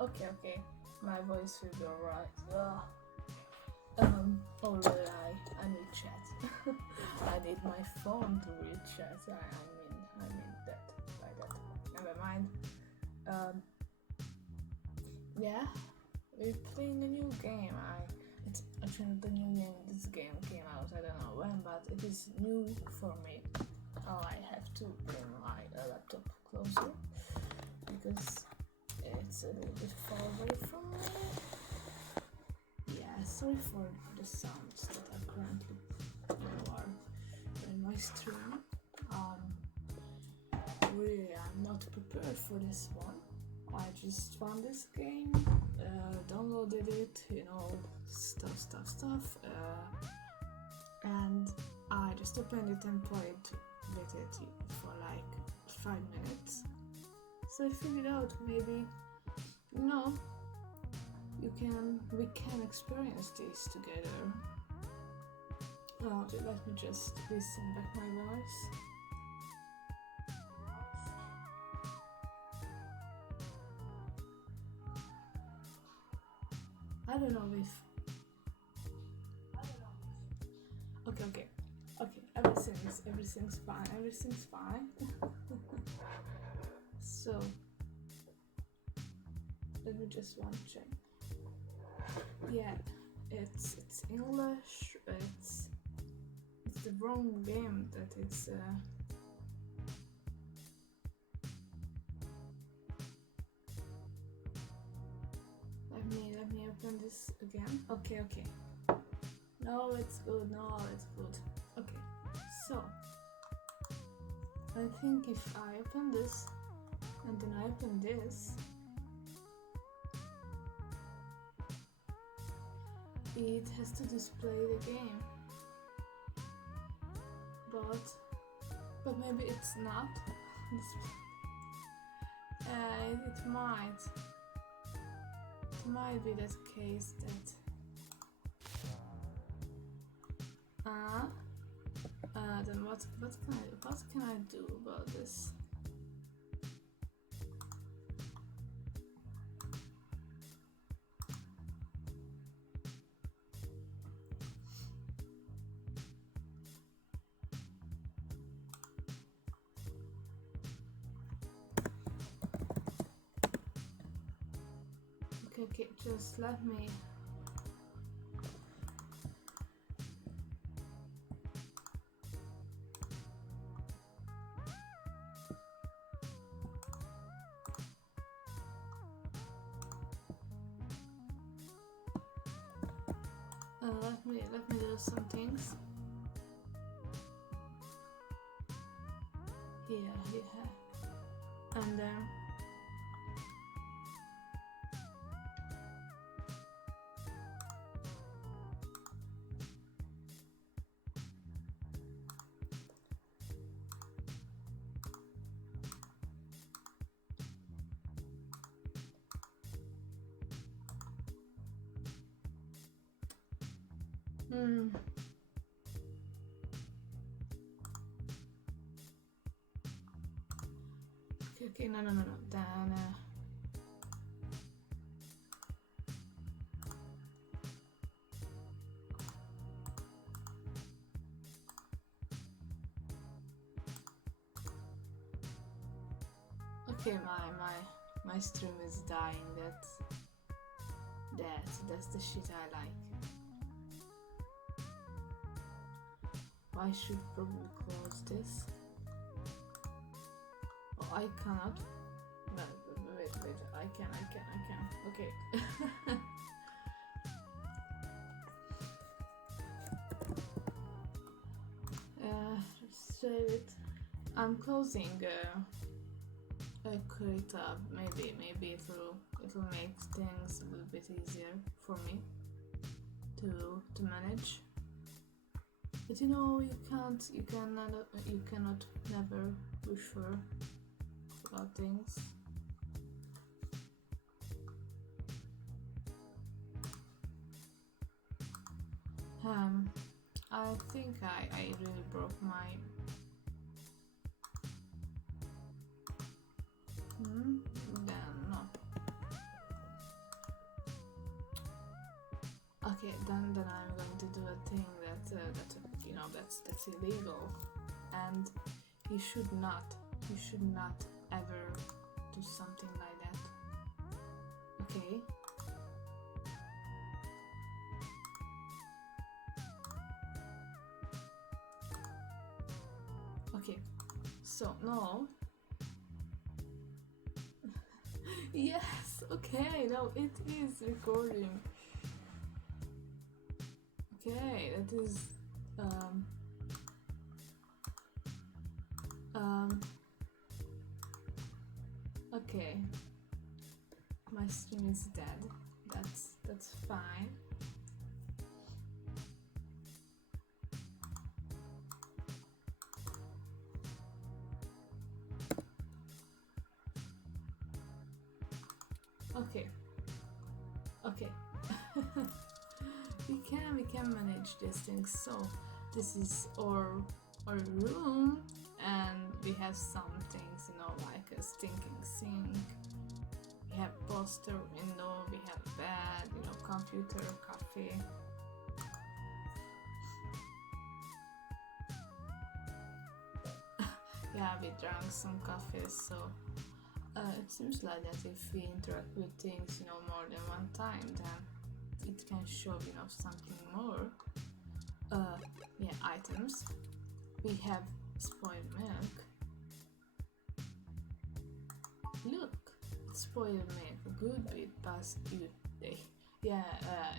Okay, my voice will be alright. Already I need chat. I need my phone to read chat. I mean that by that. Never mind. Yeah, we're playing a new game. It's actually the new game. This game came out. I don't know when, but it is new for me. Oh, I have to bring my laptop closer because it's a little bit far away from me. Yeah, sorry for the sounds that are currently in my stream. Really, I'm not prepared for this one. I just found this game, downloaded it, stuff, and I just opened it and played with it for like 5 minutes. So I figured out maybe, we can experience this together. Let me just listen back my voice. I don't know if... Okay, everything's fine. So, let me just check. Yeah, it's English, it's the wrong game that it's let me open this again. Okay. No, it's good. Okay, so I think if I open this and then I open this, it has to display the game, but maybe it's not. It might be that case that then what can I do about this? Okay, just let me let me do some things here, and then okay, no, then okay, my stream is dying. That's the shit I like. I should probably close this. Oh, I cannot. No, wait, I can. Okay. Save it. I'm closing a create tab. Maybe it'll make things a little bit easier for me to manage. But you cannot never be sure about things. I think I really broke my then Okay, then I'm going to do a thing that that's illegal, and you should not ever do something like that. Okay. Okay. So now. Yes. Okay. No, it is recording. Okay, that is okay. My stream is dead. That's fine. Okay. Okay. we can manage these things. So this is our room, and we have some things, like a stinking sink. We have poster window, we have bed, computer, coffee. Yeah, we drank some coffee, so it seems like that if we interact with things, more than one time, then it can show, something more. Yeah, items. We have spoiled milk. Look, spoiled milk, a good bit past due day. Yeah,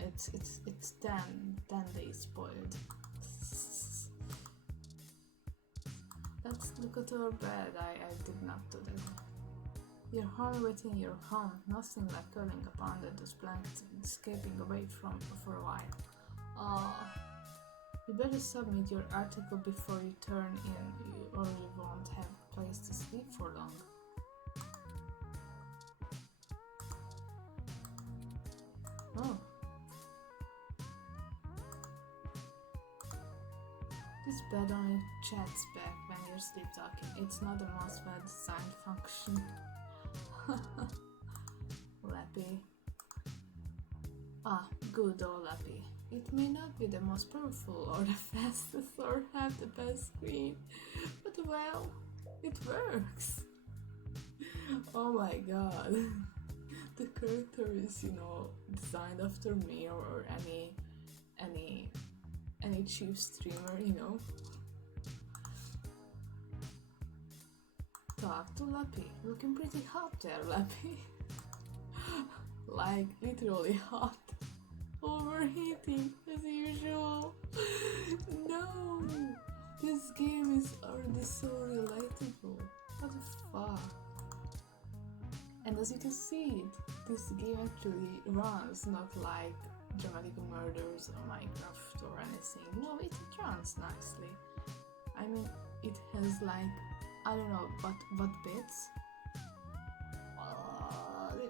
it's 10 days spoiled. Let's look at our bed. I did not do that. Your home within your home, nothing like curling up under those blankets and escaping away from for a while. You better submit your article before you turn in, or you won't have a place to sleep for long. Oh. This bed only chats back when you're sleep talking. It's not the most well designed function. Lappy. Ah, good old Lappy. It may not be the most powerful or the fastest or have the best screen, but well, it works. Oh my god. The character is, designed after me or any cheap streamer, Talk to Lappy. Looking pretty hot there, Lappy. Like, literally hot. Overheating, as usual. No! This game is already so relatable. What the fuck? And as you can see, this game actually runs not like Dramatic Murders or Minecraft or anything. No, it runs nicely. I mean, it has like, I don't know, what bits?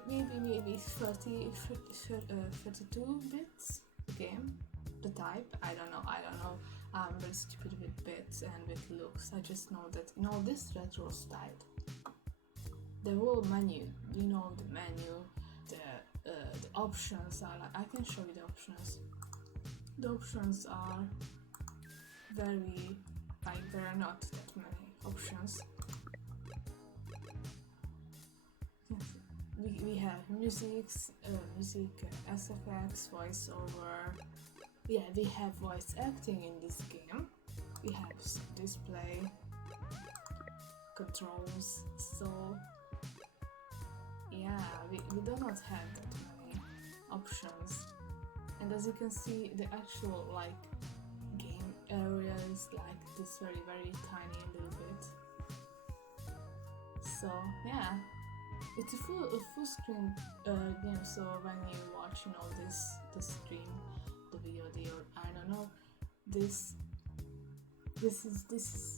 Maybe 32 bits game. The type, I don't know. I'm very stupid with bits and with looks. I just know that this retro style. The whole menu, the menu, the options are like, I can show you the options. The options are very, like, there are not that many options. We have music, SFX, voiceover. Yeah, we have voice acting in this game. We have display, controls, so yeah, we do not have that many options. And as you can see, the actual like game area is like this very, very tiny little bit. So yeah, it's a full screen game. So when you watch, this stream, the VOD, or I don't know, this is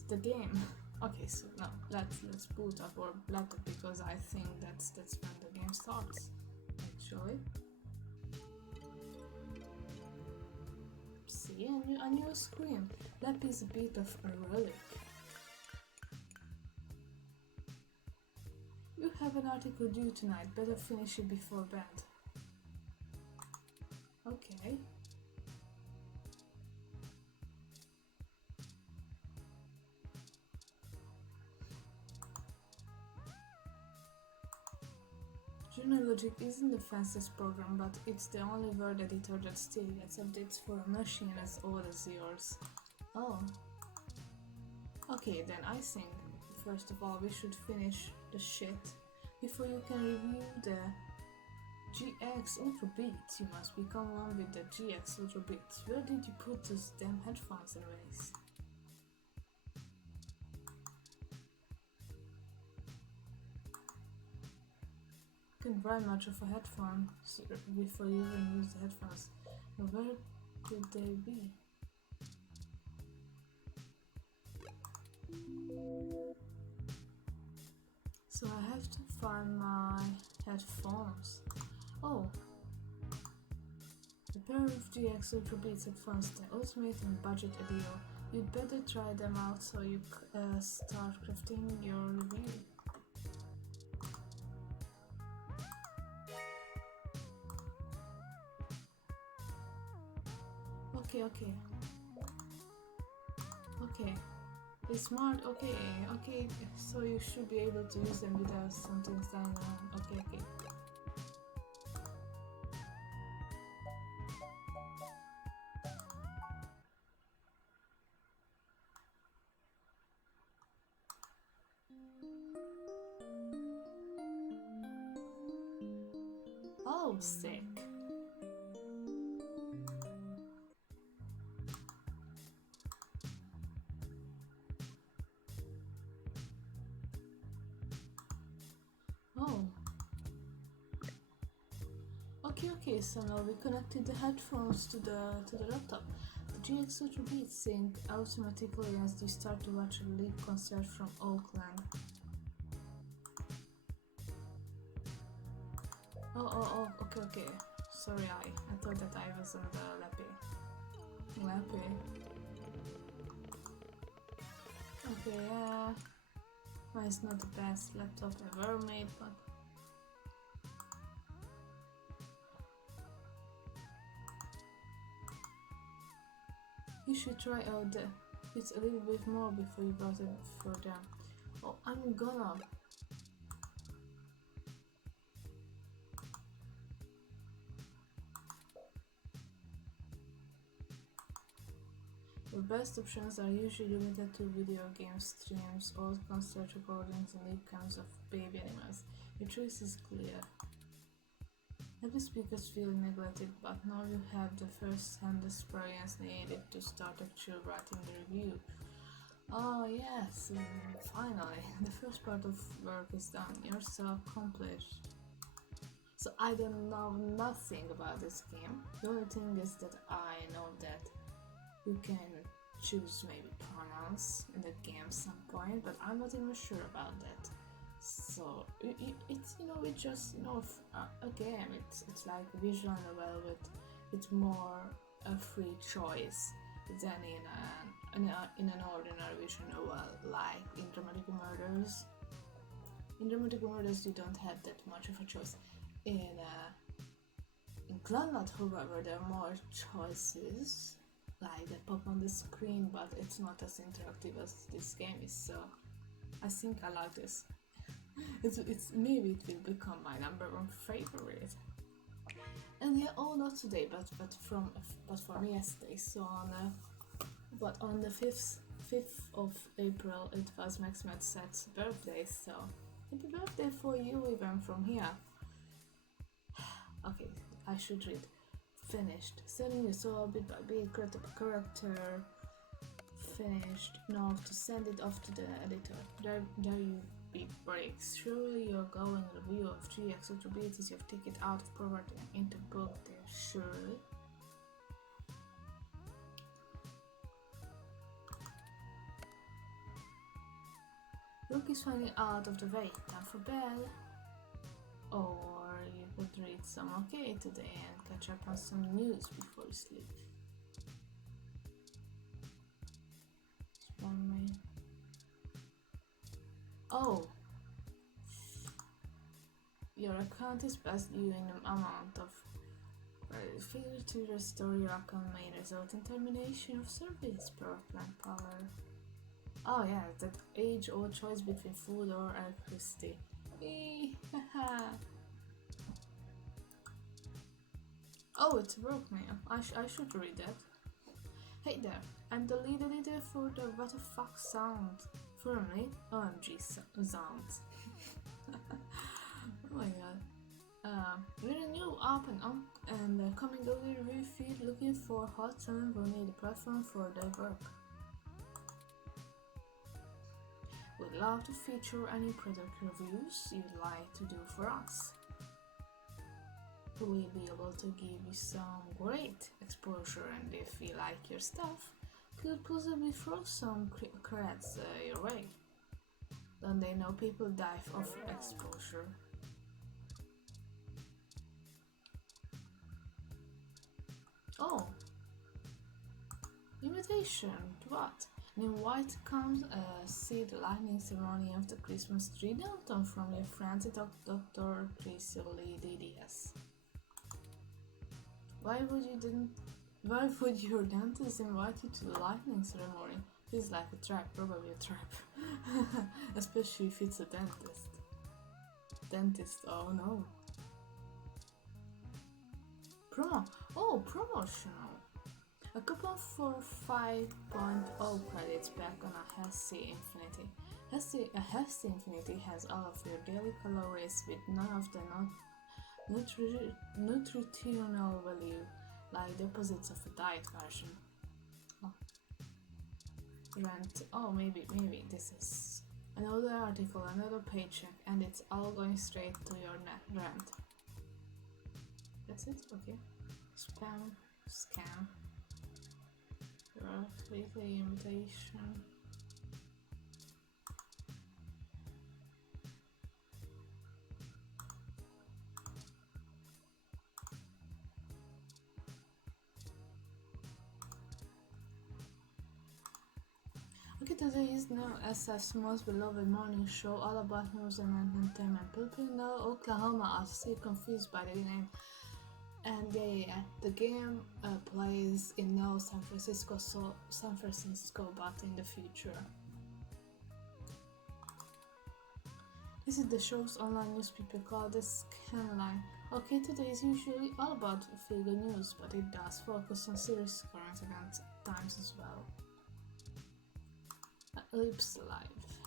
the game. Okay, so now let's boot up our laptop, because I think that's when the game starts. Actually, see a new screen. That is a bit of a relic. You have an article due tonight. Better finish it before bed. Okay. Journal Logic isn't the fastest program, but it's the only word editor that still gets updates for a machine as old as yours. Oh. Okay, then I think, first of all, we should finish the shit before you can review the GX Ultra Beats. You must become one with the GX Ultra Beats. Where did you put those damn headphones anyways? You can buy much of a headphone before you even use the headphones. But where could they be? So I have to find my headphones. Oh! A pair of GX Ultra Beats headphones, the ultimate in budget deal. You'd better try them out so you start crafting your review. Okay. Be smart, okay. So you should be able to use them without something standing around. Okay. Oh, sick. Oh. Okay, so now we connected the headphones to the laptop. The GX Ultra Beats sync automatically as you start to watch a live concert from Oakland. Oh, okay. Sorry, I thought that I was on the Lappy. Okay, yeah. Mine's not the best laptop ever made, but you should try out it's a little bit more before you bought it for them. Oh, I'm gonna. The best options are usually limited to video game streams, old concert recordings, and live cams of baby animals. Your choice is clear. Every speakers feel neglected, but now you have the first-hand experience needed to start actually writing the review. Oh yes, finally, the first part of work is done. You're so accomplished. So I don't know nothing about this game. The only thing is that I know that you can choose maybe pronouns in the game some point, but I'm not even sure about that. So it's it's just a game. It's like a visual novel with more a free choice than in an ordinary visual novel like in Dramatic Murders. In Dramatic Murders you don't have that much of a choice. In Clonut, however, there are more choices like that pop on the screen, but it's not as interactive as this game is. So I think I like this. It's maybe it will become my #1 favorite. And yeah, not today, but for me yesterday. So on the 5th of April, it was Max Medset's birthday. So happy birthday for you, even from here. Okay, I should read. Finished. Sending you so bit by bit, character. Finished. Now to send it off to the editor. There you big breaks. Surely your going review of GX Ultra Beats is your ticket out of poverty and into book there, surely. Look is finally out of the way. Time for bed. Or you could read some OK today and catch up on some news before you sleep. Spam me. Oh! Your account is past due in an amount of failure to restore your account may result in termination of service, broadband power. Oh yeah, that age-old choice between food or electricity. Haha. Oh, it broke me. I should read that. Hey there, I'm the lead editor for the What the Fuck Sound, formerly OMG Sounds. Oh my god. We're a new up and coming audio review feed looking for hot talent. We'll need a platform for their work. We'd love to feature any product reviews you'd like to do for us. We'll be able to give you some great exposure, and if we like your stuff, could possibly throw some credits your way. Don't they know people die of exposure? Oh, invitation to what? An invite to come see the lightning ceremony of the Christmas tree downtown from your friends at Dr. Chrisley DDS. Why would your dentist invite you to the lightning ceremony? This is like a trap, probably a trap. Especially if it's a dentist. Oh no. Promotional. A coupon for 5.0 credits back on a Hasty Infinity. A Hasty Infinity has all of your daily calories with none of the nutritional value, like the opposites of a diet version. Rent. Oh, maybe this is another article, another paycheck, and it's all going straight to your net rent. That's it? Okay. Scam. Weekly invitation. Okay, today is now SF's most beloved morning show, all about news and entertainment. People in Oklahoma are still confused by the name. And the game plays in now San Francisco, but in the future. This is the show's online newspaper called the Scanline. Okay, today is usually all about feel-good news, but it does focus on serious current events at times as well. Lips Live.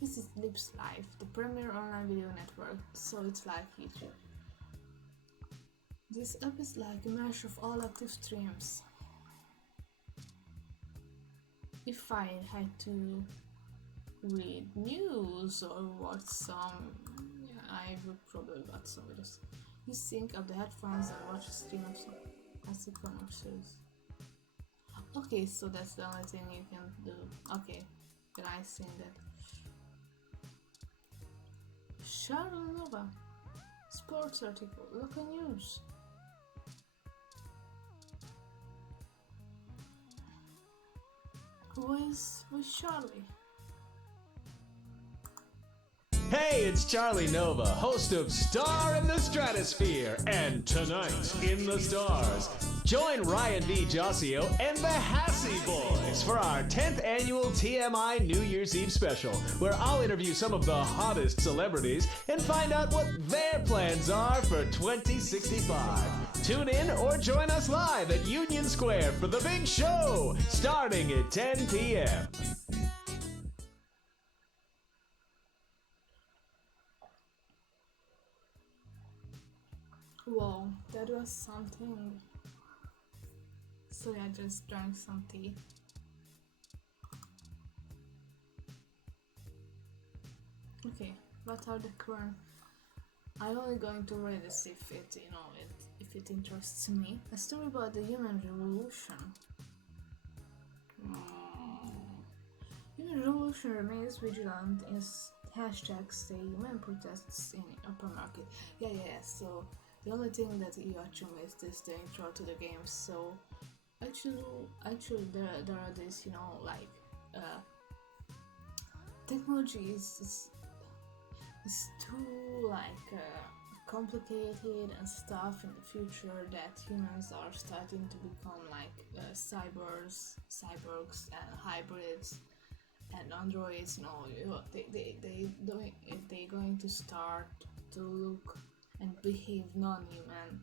This is Lips Live, the premier online video network, so it's like YouTube. This app is like a mash of all active streams. If I had to read news or watch some, I would probably watch some videos. You sync up the headphones and watch a stream of some classic shows. Okay, so that's the only thing you can do. Okay, can I sing that? Sharon Nova, sports article, local news. Who is with Charlie? Hey, it's Charlie Nova, host of Star in the Stratosphere and Tonight in the Stars. Join Ryan D. Josio and the Hassy Boys for our 10th annual TMI New Year's Eve special, where I'll interview some of the hottest celebrities and find out what their plans are for 2065. Tune in or join us live at Union Square for the big show, starting at 10 p.m. Wow, that was something. So I just drank some tea. Okay, what are the current? I'm only going to read this if it interests me. A story about the human revolution. Human revolution remains vigilant as hashtags say human protests in upper market. Yeah. So the only thing that you actually missed is the intro to the game. So actually there are these, technology is too complicated and stuff in the future that humans are starting to become cyborgs and hybrids and androids. They're going to start to look and behave non-human,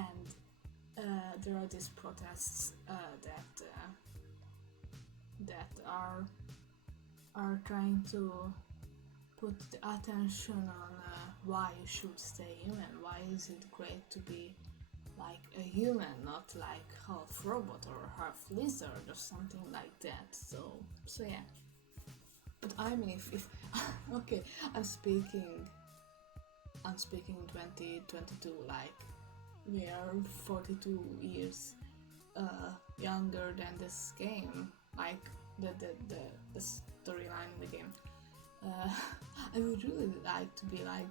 and there are these protests that are trying to put the attention on why you should stay human. Why is it great to be like a human, not like half robot or half lizard or something like that. So yeah. But I mean, if okay, I'm speaking in 2022, like we are 42 years younger than this game, like the storyline in the game. I would really like to be like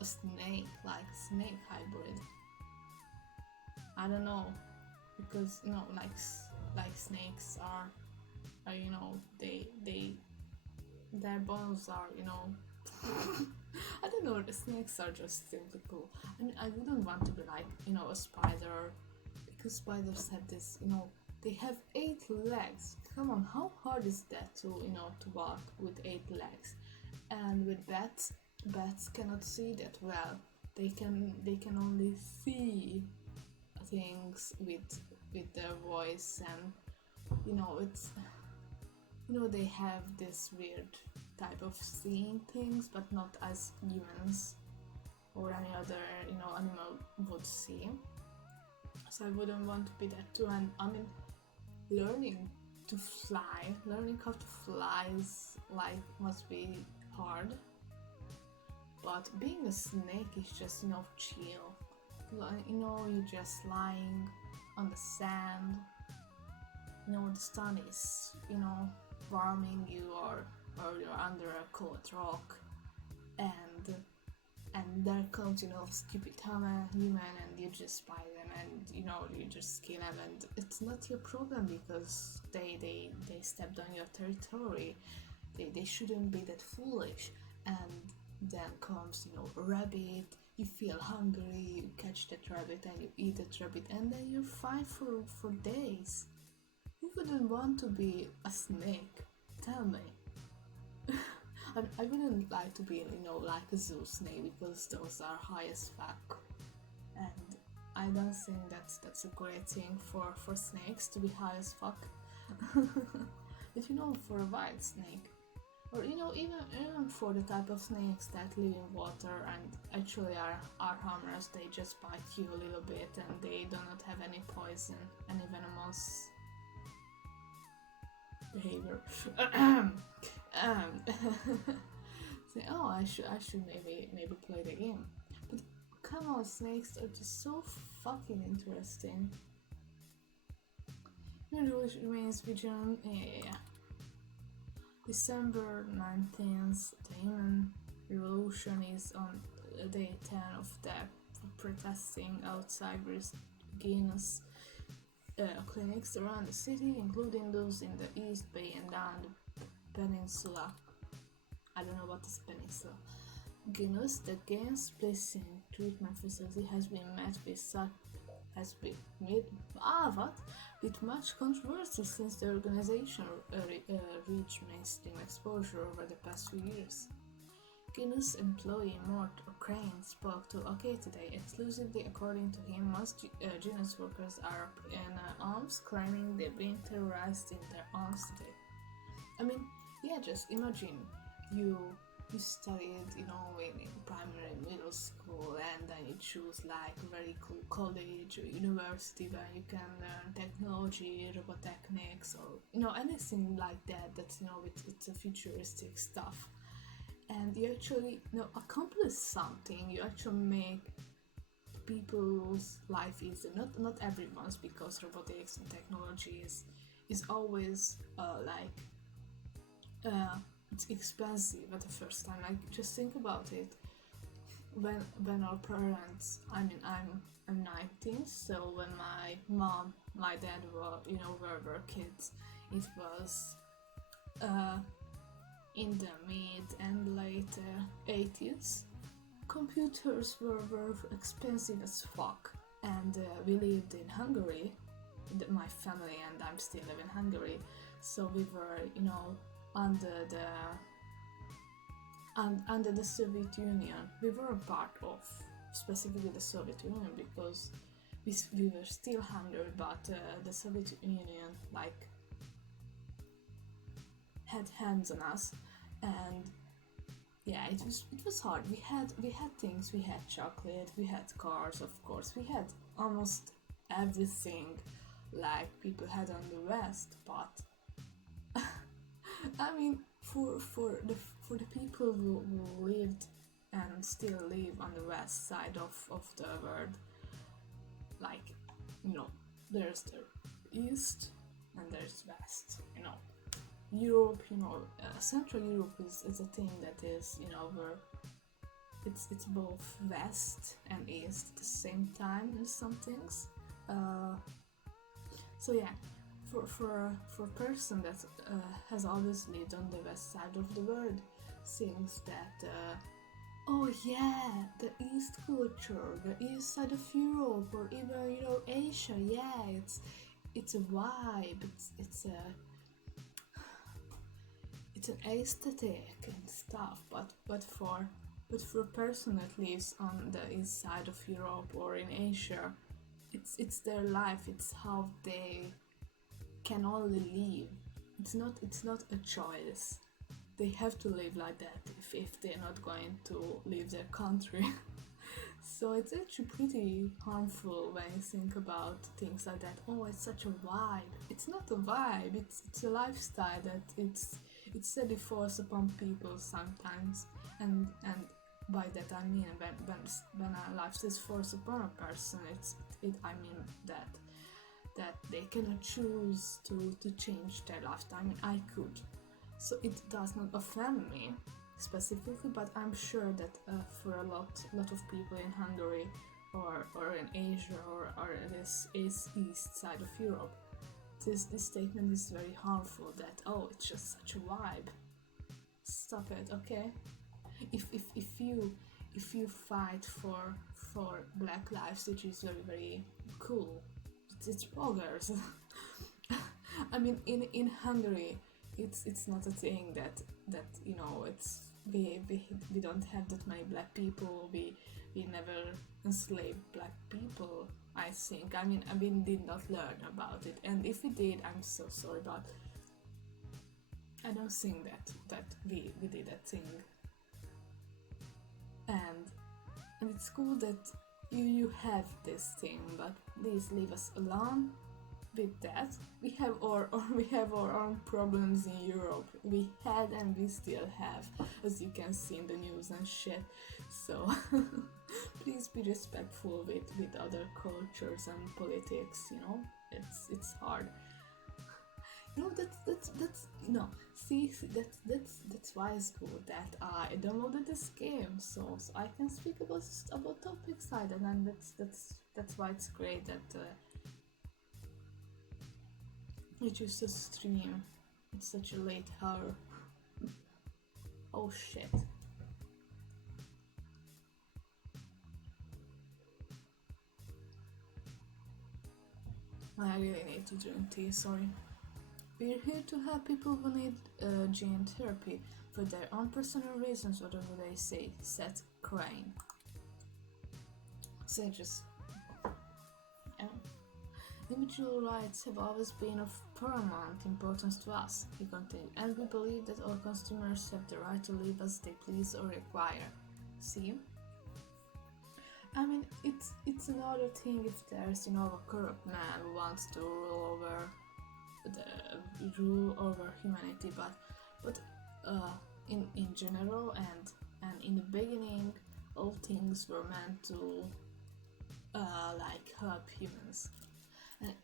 a snake, like snake hybrid. I don't know, because you know, like snakes are you know, their bones are, you know, I don't know, the snakes are just simply cool. I mean, I wouldn't want to be like, you know, a spider, because spiders have this, you know, they have 8 legs. Come on, how hard is that to, you know, to walk with 8 legs? And with bats cannot see that well. They can only see things with their voice, and you know, it's, you know, they have this weird type of seeing things, but not as humans or any other, you know, animal would see. So I wouldn't want to be that too. And I mean, learning how to fly is like must be hard. But being a snake is just, you know, chill. You know, you're just lying on the sand. You know, the sun is, you know, warming you, or you're under a cold rock, and there comes, you know, stupid human, and you just buy them, and you know, you just kill them, and it's not your problem because they stepped on your territory. They shouldn't be that foolish. And then comes, you know, a rabbit. You feel hungry, you catch that rabbit and you eat that rabbit, and then you're fine for days. Who wouldn't want to be a snake? Tell me. I wouldn't like to be, you know, like a zoo snake, because those are high as fuck. And I don't think that's a great thing for snakes to be high as fuck. But you know, for a white snake, or you know, even for the type of snakes that live in water and actually are harmless, they just bite you a little bit and they do not have any poison, any venomous behavior. Say, oh, I should maybe play the game. But come on, snakes are just so fucking interesting. It remains vigilant. Yeah. December 19th, the human revolution is on day 10 of that, protesting outside Guinness clinics around the city, including those in the East Bay and down the peninsula. I don't know what is peninsula. Guinness, the games placing treatment facility, has been met with much controversy since the organization reached mainstream exposure over the past few years. Guinness employee Mort O'Crane spoke to OK Today exclusively. According to him, most Guinness workers are up in arms, claiming they've been terrorized in their arms today. I mean, yeah, just imagine you studied, you know, in primary, middle school, and then you choose like a very cool college or university where you can learn technology, robotechnics, or you know, anything like that. That's, you know, it's a futuristic stuff, and you actually, you know, accomplish something. You actually make people's life easier. Not everyone's, because robotics and technology is always it's expensive at the first time. Like, just think about it. When our parents, I mean, I'm 19, so when my mom, my dad were kids, it was in the mid and late 80s. Computers were expensive as fuck, and we lived in Hungary, my family, and I'm still live in Hungary, so we were, you know, under the Soviet Union. We were a part of specifically the Soviet Union, because we were still Hungary, but the Soviet Union like had hands on us, and yeah, it was hard. We had things. We had chocolate. We had cars, of course. We had almost everything like people had on the West. But I mean, for the people who lived and still live on the West side of the world, like, you know, there's the East and there's West. You know, Europe, Central Europe is a thing that is, where it's both West and East at the same time in some things. So yeah, for a person that has always lived on the West side of the world, thinks that oh yeah, the East culture, the East side of Europe, or even Asia, yeah, it's a vibe, it's an aesthetic and stuff, but for a person that lives on the east side of Europe or in Asia, it's their life. It's how they can only live. It's not a choice. They have to live like that if they're not going to leave their country. So it's actually pretty harmful when you think about things like that. Oh, it's such a vibe. It's not a vibe. It's a lifestyle that it's sadly forced upon people sometimes, and by that I mean when a lifestyle is forced upon a person, I mean that they cannot choose to change their lifestyle. I mean, I could, so it does not offend me specifically, but I'm sure that for a lot of people in Hungary or in Asia or this east side of Europe, this statement is very harmful, that oh, it's just such a vibe. Stop it, okay? If you fight for black lives, which is very, very cool, it's progress. I mean, in Hungary, it's not a thing that it's we don't have that many black people. We never enslaved black people, I think. I mean, we did not learn about it, and if we did, I'm so sorry, but I don't think that we did that thing. And it's cool that you have this thing, but please leave us alone with that. We have our own problems in Europe. We had and we still have, as you can see in the news and shit. So please be respectful with other cultures and politics. It's hard. That's why it's cool that I downloaded this game, so I can speak about topics like that, and that's why it's great that you choose to stream at such a late hour. Oh shit. I really need to drink tea, sorry. We're here to help people who need gene therapy for their own personal reasons, whatever they say, said Crane. Sages. Yeah. Individual rights have always been of paramount importance to us, he continued, and we believe that all consumers have the right to live as they please or require. See? I mean, it's another thing if there's a corrupt man who wants to rule over humanity, but in general and in the beginning, all things were meant to like help humans.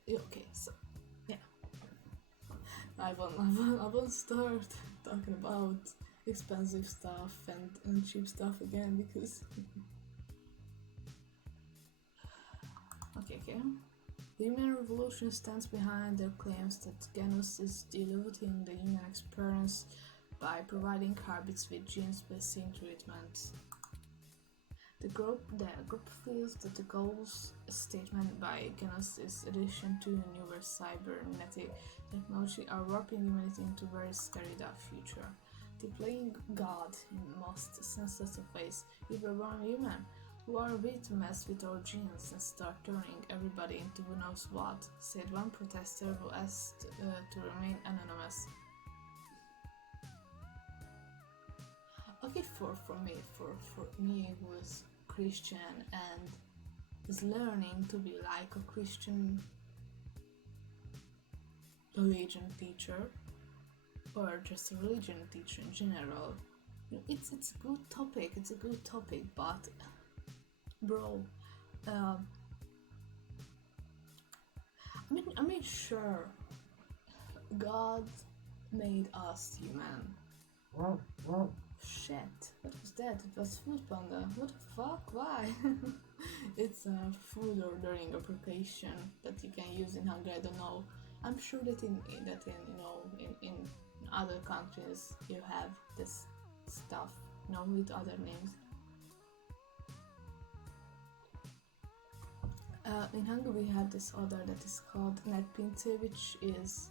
Okay, so yeah, I won't start talking about expensive stuff and cheap stuff again, because okay. The human revolution stands behind their claims that Genus is diluting the human experience by providing habits with gene-specific treatments. The group feels that the goals statement by Genus is addition to newer cybernetic technology are warping humanity into a very scary dark future. They playing God in most senseless of ways. We were born human. "We are a way to mess with our genes and start turning everybody into who knows what," said one protester who asked to remain anonymous. Okay, for me who is Christian and is learning to be like a Christian religion teacher, or just a religion teacher in general, it's a good topic. It's a good topic, but bro, I mean, sure, God made us human. Shit, what was that? It was Food Panda. What the fuck? Why? It's a food ordering application that you can use in Hungary. I don't know. I'm sure that in other countries you have this stuff, with other names. In Hungary we have this other that is called netpince, which is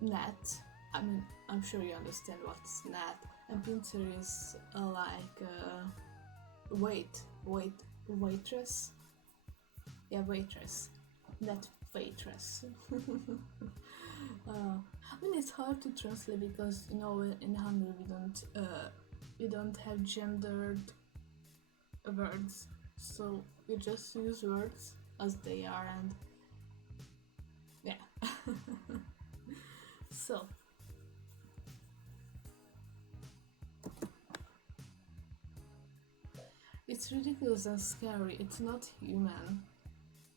net. I mean, I'm sure you understand what's net. And pincer is like waitress. Yeah, waitress. Net waitress. I mean, it's hard to translate because in Hungary we don't have gendered words, so we just use words as they are, and yeah. So it's ridiculous and scary. It's not human.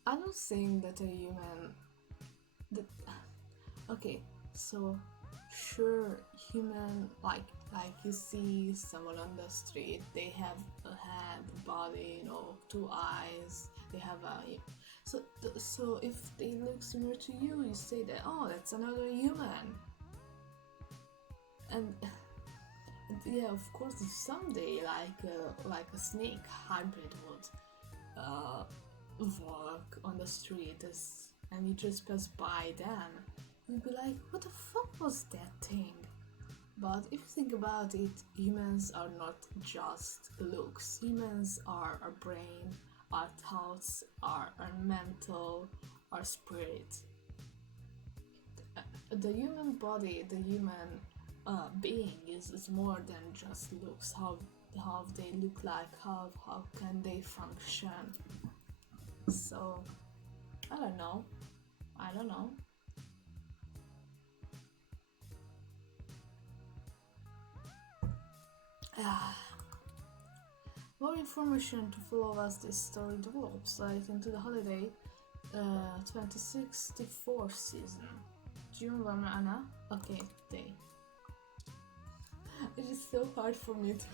I don't think that a human that okay, so sure, human, like you see someone on the street, they have a head, a body, 2 eyes, they have a so if they look similar to you, you say that, oh, that's another human. And yeah, of course, if someday like a snake hybrid would walk on the street and you just pass by them, you'd be like, what the fuck was that thing? But if you think about it, humans are not just looks. Humans are our brain, our thoughts, our mental, our spirit. The human body, the human being is more than just looks. How they look like, how can they function? So I don't know. More information to follow as this story develops right into the holiday 2064 season. June var med Anna? Okay, day. It is so hard for me to.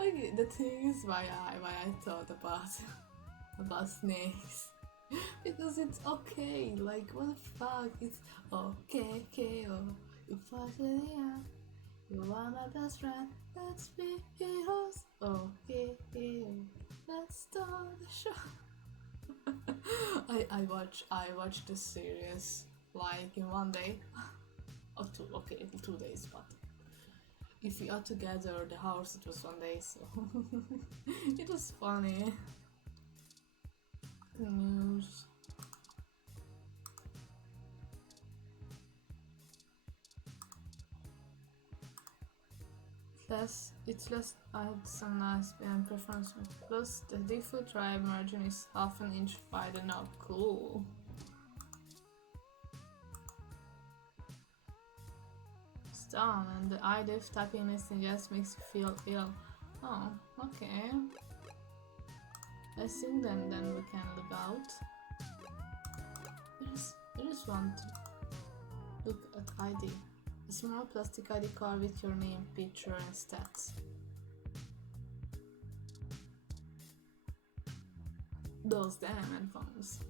Okay, the thing is why I thought about snakes. Because it's okay, like what the fuck, it's okay, oh, you fuck with me, you are my best friend, let's be heroes, okay, let's start the show. I watched this series like in one day, or 2 days, but if we are together the house, it was 1 day, so it was funny. News. It's less. I had some nice band performance. Plus, the default drive margin is half an inch wider now. Cool. It's done, and the iDiff typing listing just makes you feel ill. Oh, okay. I think then we can look out. I just want to look at ID. A small plastic ID card with your name, picture and stats. Those damn headphones.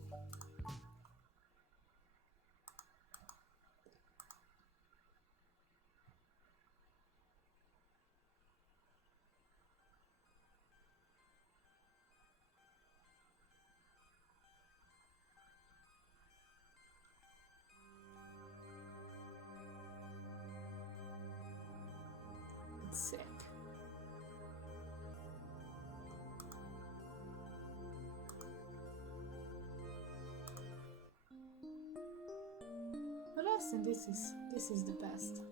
Sick. I think this is the best.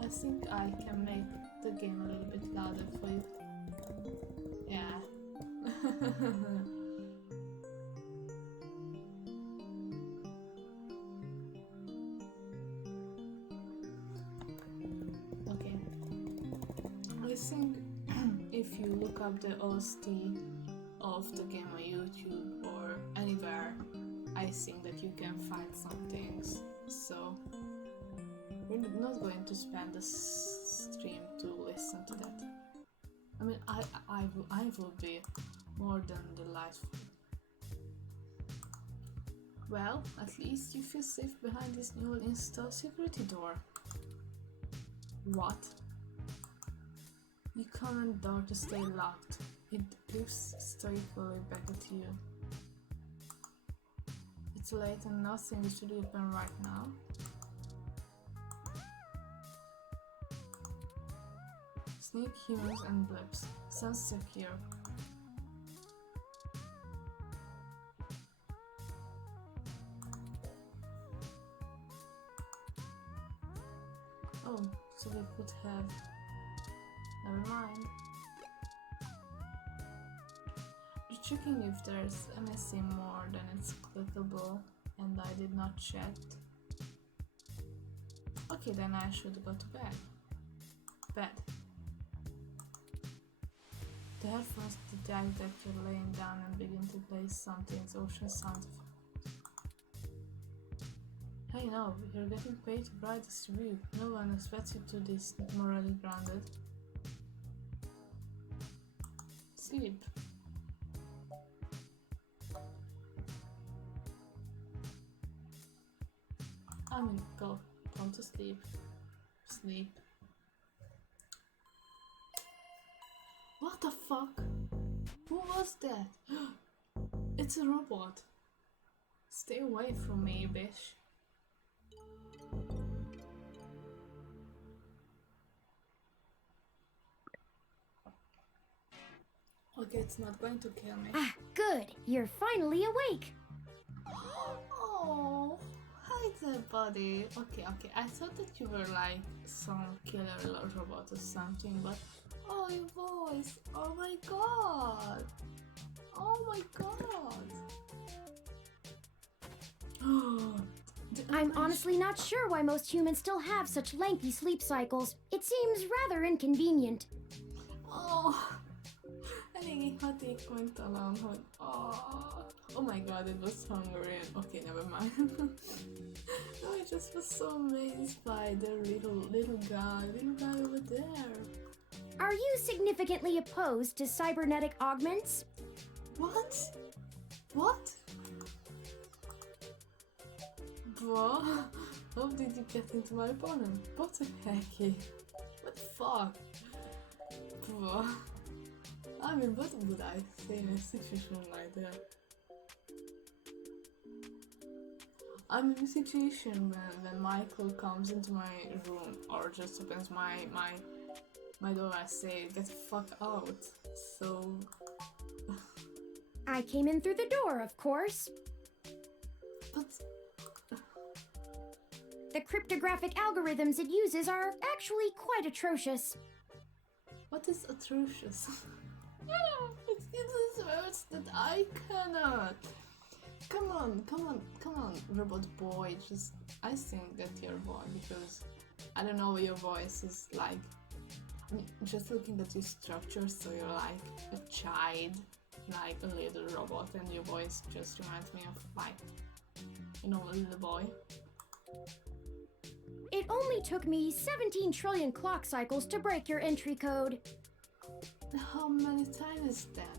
I think I can make the game a little bit louder for you. Yeah. Okay. I think if you look up the OST of the game on YouTube or anywhere, I think that you can find some things. So we're not going to spend the stream to listen to that. I mean, I will be more than delightful. Well, at least you feel safe behind this new installed security door. What? You command door to stay locked. It lifts stoically back at you. It's late and nothing should open right now. Sneak humans and blips. Sounds secure. Oh, so we could have... Never mind. You're checking if there's anything more than it's clickable, and I did not check. Okay, then I should go to bed. Bed. The headphones detect that you're laying down and begin to play something's ocean sound effects. Hey, no, you're getting paid to write this review. No one expects you to be this morally grounded. Sleep. I mean, go to sleep. Sleep. What the fuck? Who was that? It's a robot. Stay away from me, bitch. Okay, it's not going to kill me. Ah, good. You're finally awake. Oh, hi there, buddy. Okay. I thought that you were like some killer robot or something, but oh, your voice. Oh my god. Oh my god. I'm honestly not sure why most humans still have such lengthy sleep cycles. It seems rather inconvenient. Oh, elég hatékony talán, hogy oh my god, it was Hungarian. Okay, never mind. No, I just was so amazed by the little guy over there. Are you significantly opposed to cybernetic augments? What? What? Bro, how did you get into my apartment? What the heck? What the fuck? Bro. I mean, what would I say in a situation like that? I'm in a situation when Michael comes into my room or just opens my door, I say, get the fuck out. So... I came in through the door, of course. But... The cryptographic algorithms it uses are actually quite atrocious. What is atrocious? It's these words that I cannot. Come on, robot boy. Just, I think that you're a boy because I don't know what your voice is like. I mean, just looking at your structure, so you're like a child, like a little robot, and your voice just reminds me of like, you know, a little boy. It only took me 17 trillion clock cycles to break your entry code. How many times is that?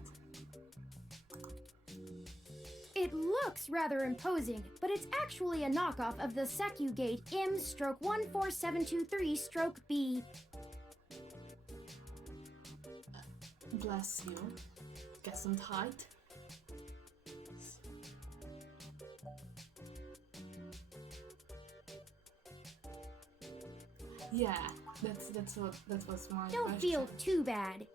It looks rather imposing, but it's actually a knockoff of the Secu Gate M/14723-B. Bless you. Gesundheit. Yeah, that was my Don't question. feel too bad.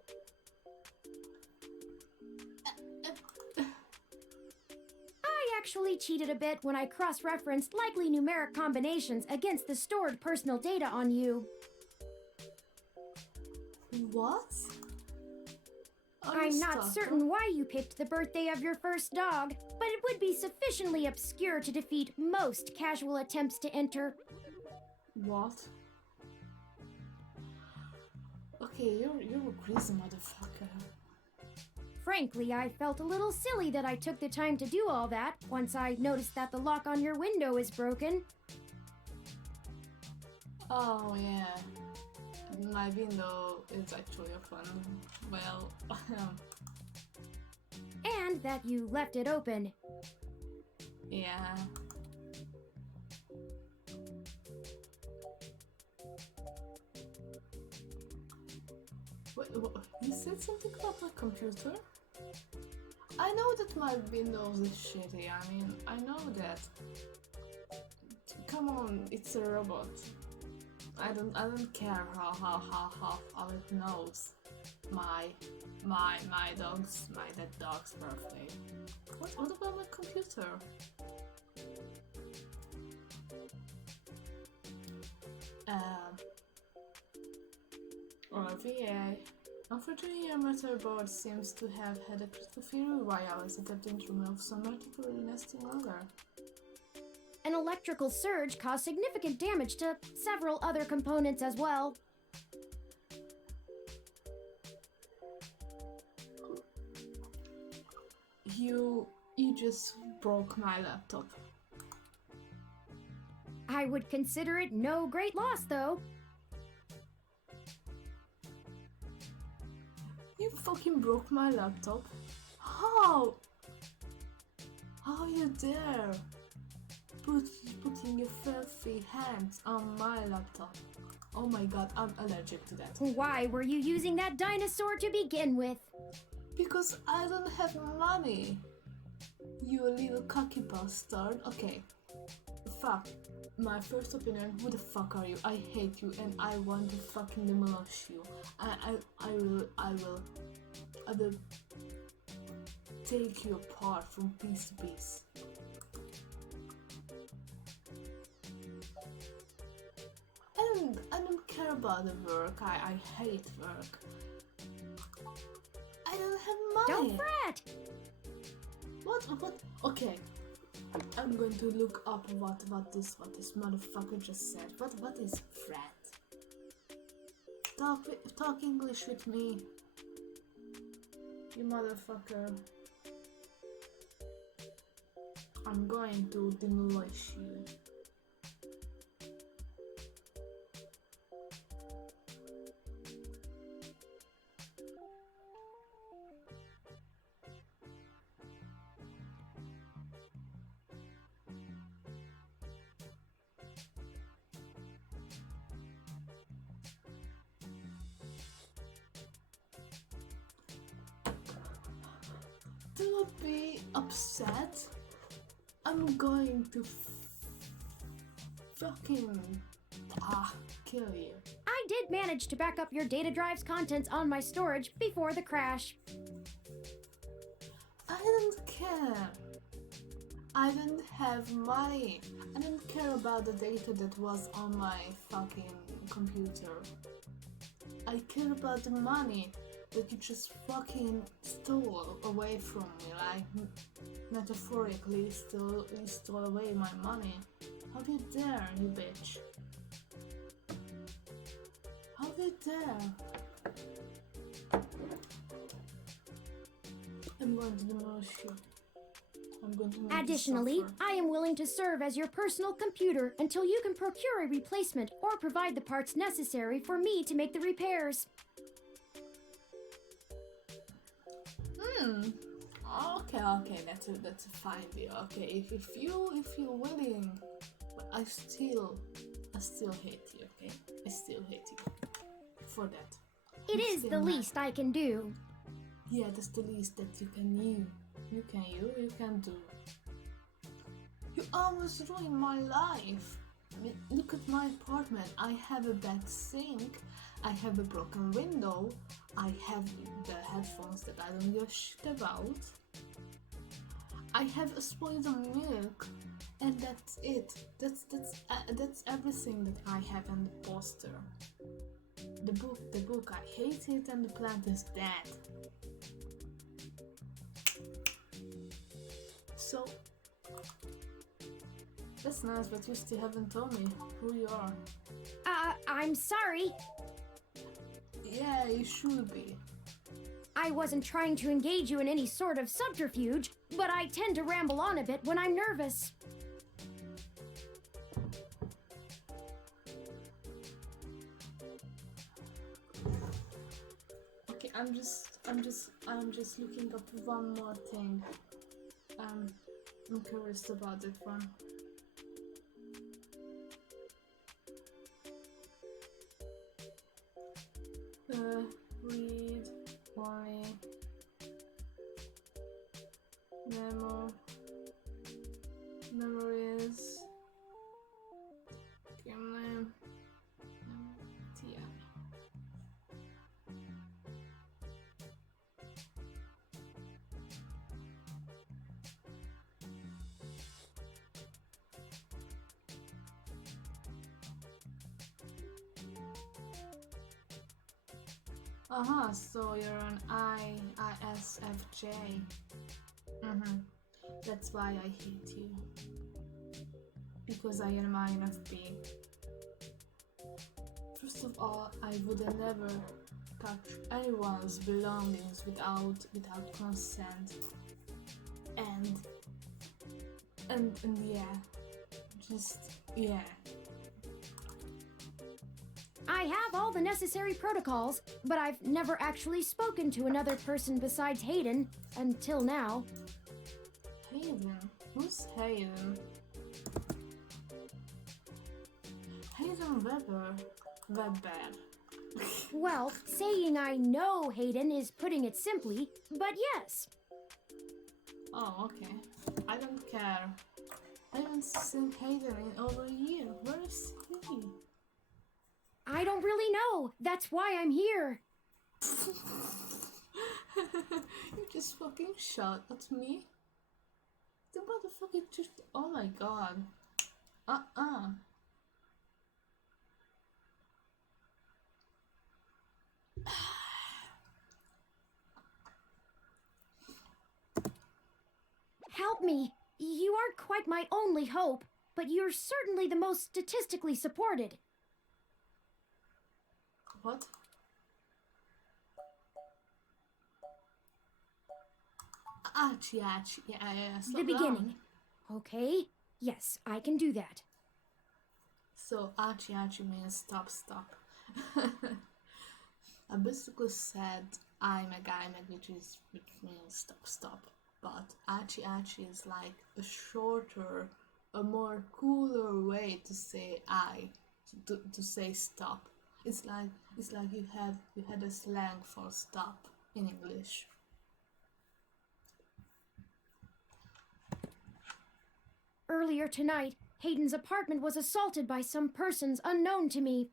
clearly cheated a bit when I cross-referenced likely numeric combinations against the stored personal data on you. What? Are you I'm not stuck? certain why you picked the birthday of your first dog, but it would be sufficiently obscure to defeat most casual attempts to enter. What? Okay, you're a crazy motherfucker. Frankly, I felt a little silly that I took the time to do all that once I noticed that the lock on your window is broken. Oh yeah, my window is actually open. Well, And that you left it open. yeah. Wait, you said something about my computer? I know that my Windows is shitty. I mean, I know that. Come on, it's a robot. I don't care how it knows my dead dog's birthday. What about my computer? VA. Unfortunately, your motherboard seems to have had a critical failure while I was attempting to remove some multiple nesting longer. An electrical surge caused significant damage to several other components as well. You just broke my laptop. I would consider it no great loss, though. You fucking broke my laptop? How? How you dare? Putting your filthy hands on my laptop. Oh my god, I'm allergic to that. Why were you using that dinosaur to begin with? Because I don't have money. You little cocky bastard. Okay. Fuck. My first opinion, who the fuck are you? I hate you and I want to fucking demolish you. I will take you apart from piece to piece. I don't care about the work. I hate work. I don't have money. Don't fret! What? Okay. I'm going to look up what this motherfucker just said. What is fret? Talk English with me. You motherfucker. I'm going to demolish you. Do not be upset. I'm going to fucking kill you. I did manage to back up your data drive's contents on my storage before the crash. I don't care. I don't have money. I don't care about the data that was on my fucking computer. I care about the money that you just fucking stole away from me, like metaphorically you stole away my money. How do you dare, you bitch? How do you dare? I'm going to demolish you. I'm going to make you Additionally, suffer. I am willing to serve as your personal computer until you can procure a replacement or provide the parts necessary for me to make the repairs. Okay, that's a fine deal. Okay, if you're willing, but I still hate you. Okay, I still hate you for that. It is the least I can do. Yeah, that's the least that you can do. You almost ruined my life. I mean, look at my apartment. I have a bad sink. I have a broken window. I have the headphones that I don't give a shit about. I have a spoiled milk, and that's it. That's everything that I have in the poster. The book, I hate it, and the plant is dead. So that's nice, but you still haven't told me who you are. I'm sorry. Yeah, you should be. I wasn't trying to engage you in any sort of subterfuge, but I tend to ramble on a bit when I'm nervous. Okay, I'm just looking up one more thing. I'm curious about that one. Read only memories game name TM. So you're an ISFJ. That's why I hate you. Because I am INFP. First of all, I would never touch anyone's belongings without consent. And yeah. I have all the necessary protocols, but I've never actually spoken to another person besides Hayden until now. Hayden? Who's Hayden? Hayden Weber. Well, saying I know Hayden is putting it simply, but yes. Oh, okay. I don't care. I haven't seen Hayden in over a year. Where is he? I don't really know. That's why I'm here. You just fucking shot at me? The motherfucker just... Oh my god. Help me. You aren't quite my only hope, but you're certainly the most statistically supported. What? Archie. Yeah. Slow The down. beginning. Okay, yes, I can do that. So Archie means stop. I basically said I'm a guy, which means stop. But Archie is like a shorter, a more cooler way to say to say stop. It's like you had a slang for stop in English. Earlier tonight, Hayden's apartment was assaulted by some persons unknown to me.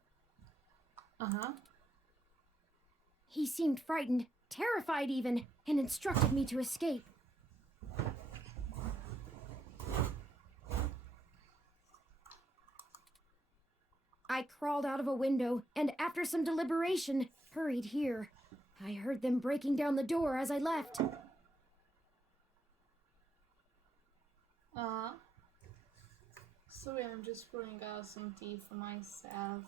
He seemed frightened, terrified even, and instructed me to escape. I crawled out of a window, and after some deliberation, hurried here. I heard them breaking down the door as I left. Sorry, I'm just pouring out some tea for myself.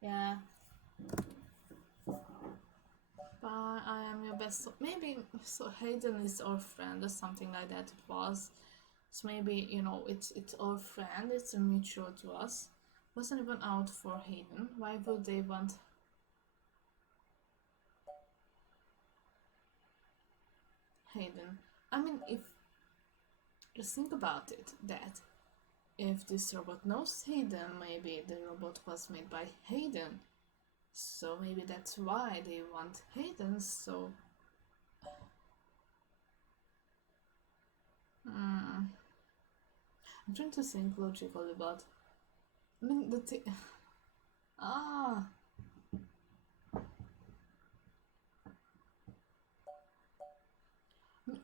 Yeah. But I am your best. Maybe so. Hayden is our friend or something like that. It was. So maybe it's our friend. It's a mutual to us. Wasn't even out for Hayden. Why would they want? Hayden. I mean, just think about it. That if this robot knows Hayden, maybe the robot was made by Hayden. So maybe that's why they want Hayden, so... I'm trying to think logically, but... I mean, the thing...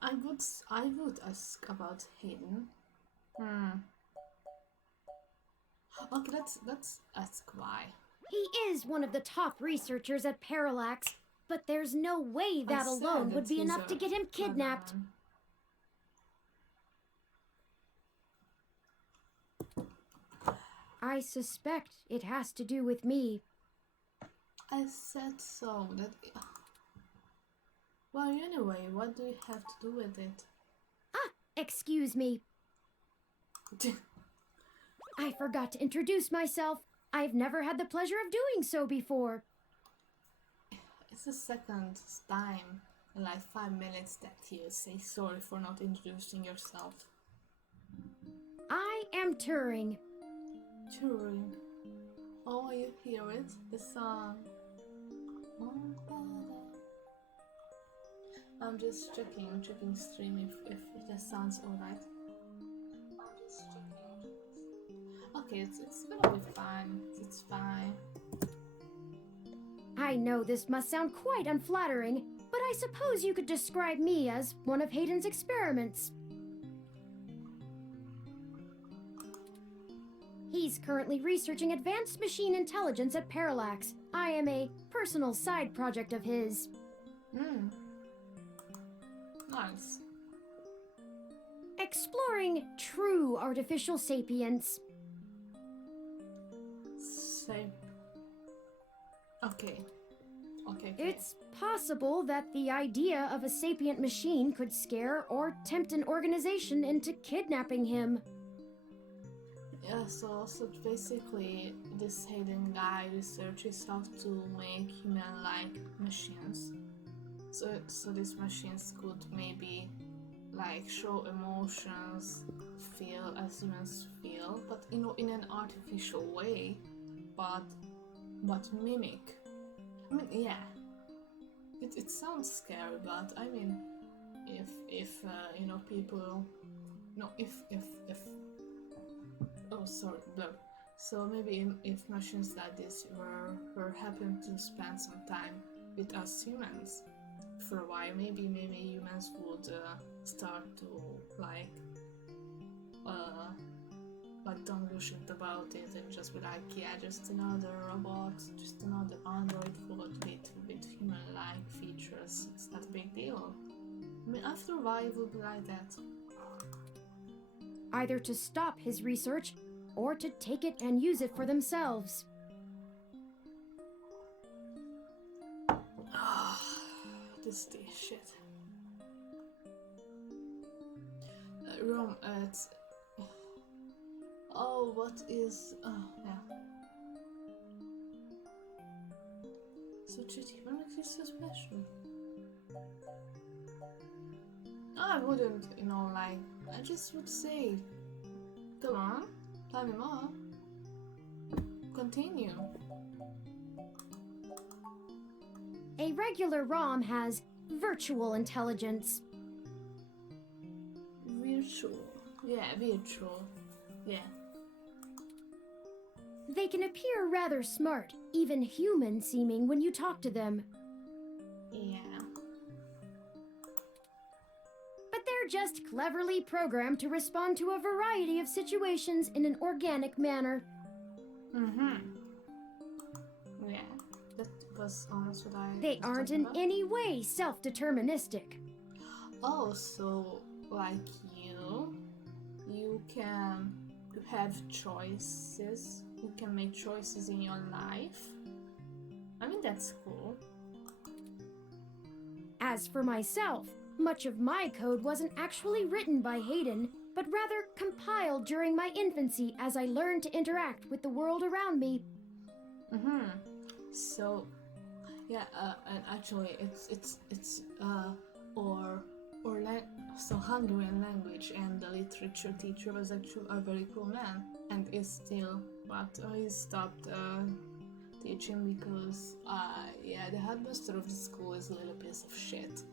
I would ask about Hayden. Okay, let's ask why. He is one of the top researchers at Parallax, but there's no way I that said alone would that be he's enough to a get him clever kidnapped. man. I suspect it has to do with me. I said so. That. Well, anyway, what do you have to do with it? Ah, excuse me. I forgot to introduce myself. I've never had the pleasure of doing so before. It's the second time in like 5 minutes that you say sorry for not introducing yourself. I am Turing. Turing. Oh, you hear it? The song. I'm just checking stream if that sounds alright. I'm just checking. Okay, it's gonna be fine. It's fine. I know this must sound quite unflattering, but I suppose you could describe me as one of Hayden's experiments. He's currently researching advanced machine intelligence at Parallax. I am a personal side project of his. Nice. Exploring true artificial sapience. Okay. It's possible that the idea of a sapient machine could scare or tempt an organization into kidnapping him. Yeah, so basically this Hayden guy researches how to make human-like machines. So these machines could maybe like show emotions, feel as humans feel, but in an artificial way, but mimic. I mean, yeah. It sounds scary, but I mean, if people, no, if oh, sorry, blur. So maybe if machines like this were happen to spend some time with us humans for a while, maybe humans would start to like don't do shit about it and just be like, yeah, just another robot, just another android with human-like features. It's not a big deal. I mean, after a while, it will be like that. Either to stop his research or to take it and use it for themselves. This shit. ROM, it's... Oh, what is... Oh, yeah. So shitty, what makes you so special? I wouldn't, like... I just would say... Come on, tell me more. Continue. A regular ROM has virtual intelligence. Virtual. Yeah, virtual. Yeah. They can appear rather smart, even human-seeming when you talk to them. Yeah. But they're just cleverly programmed to respond to a variety of situations in an organic manner. Yeah, that was almost what I They was aren't talking in about. any way self-deterministic. Oh, so like you can have choices. You can make choices in your life. I mean, that's cool. As for myself, much of my code wasn't actually written by Hayden, but rather compiled during my infancy as I learned to interact with the world around me. So, yeah, and actually, so Hungarian language and the literature teacher was actually a very cool man, and is still, but he stopped teaching because, yeah, the headmaster of the school is a little piece of shit.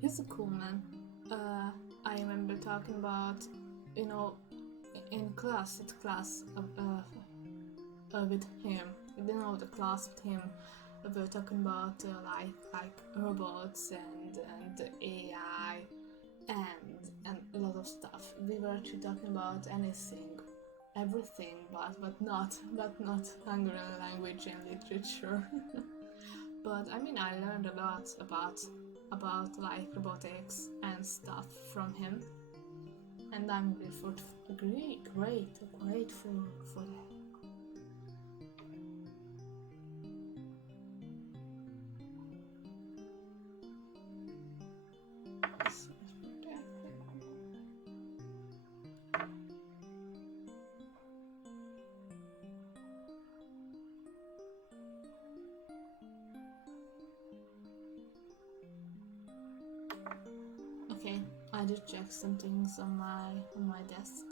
He's a cool man. I remember talking about, in class, with him, the class with him, were talking about like robots and the AI and a lot of stuff. We were actually talking about anything, everything, but not Hungarian language and literature. But I mean, I learned a lot about like robotics and stuff from him, and I'm grateful for that. Okay, I did check some things on my desk.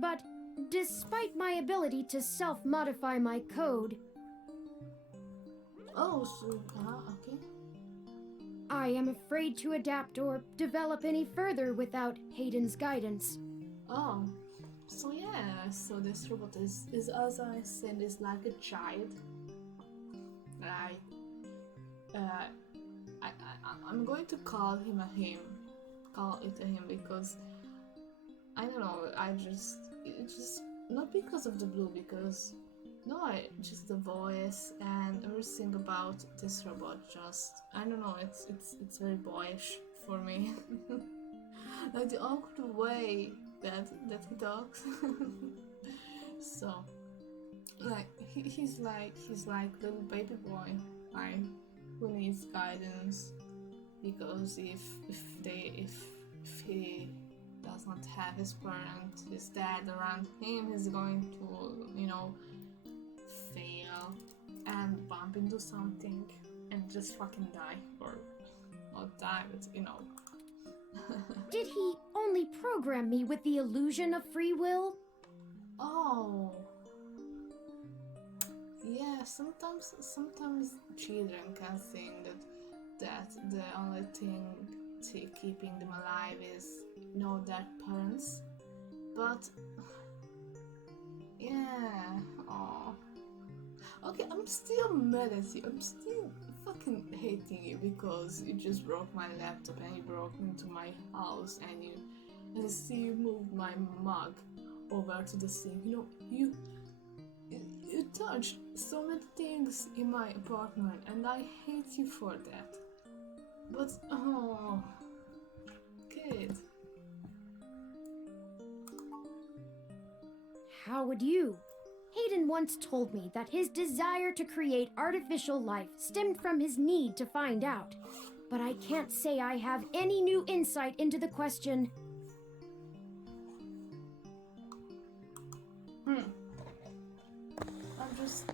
But despite my ability to self-modify my code, Oh, so okay. I am afraid to adapt or develop any further without Hayden's guidance. Oh, so yeah, so this robot is as I said, is like a child. Like, I'm going to call it a him because I don't know. It's just not because of the blue, because no, just the voice and everything about this robot. Just I don't know. It's very boyish for me. Like the awkward way that he talks. So, like he's like little baby boy, like who needs guidance, because if he does not have his his dad around him, he's going to fail and bump into something and just fucking die, or not die, but Did he only program me with the illusion of free will? Oh, yeah. Sometimes children can think that the only thing keeping them alive is their parents, but yeah. Oh. Okay, I'm still mad at you. I'm still fucking hating you because you just broke my laptop and you broke into my house and I see you moved my mug over to the sink. You touched so many things in my apartment and I hate you for that. But oh, kid. How would you? Hayden once told me that his desire to create artificial life stemmed from his need to find out. But I can't say I have any new insight into the question.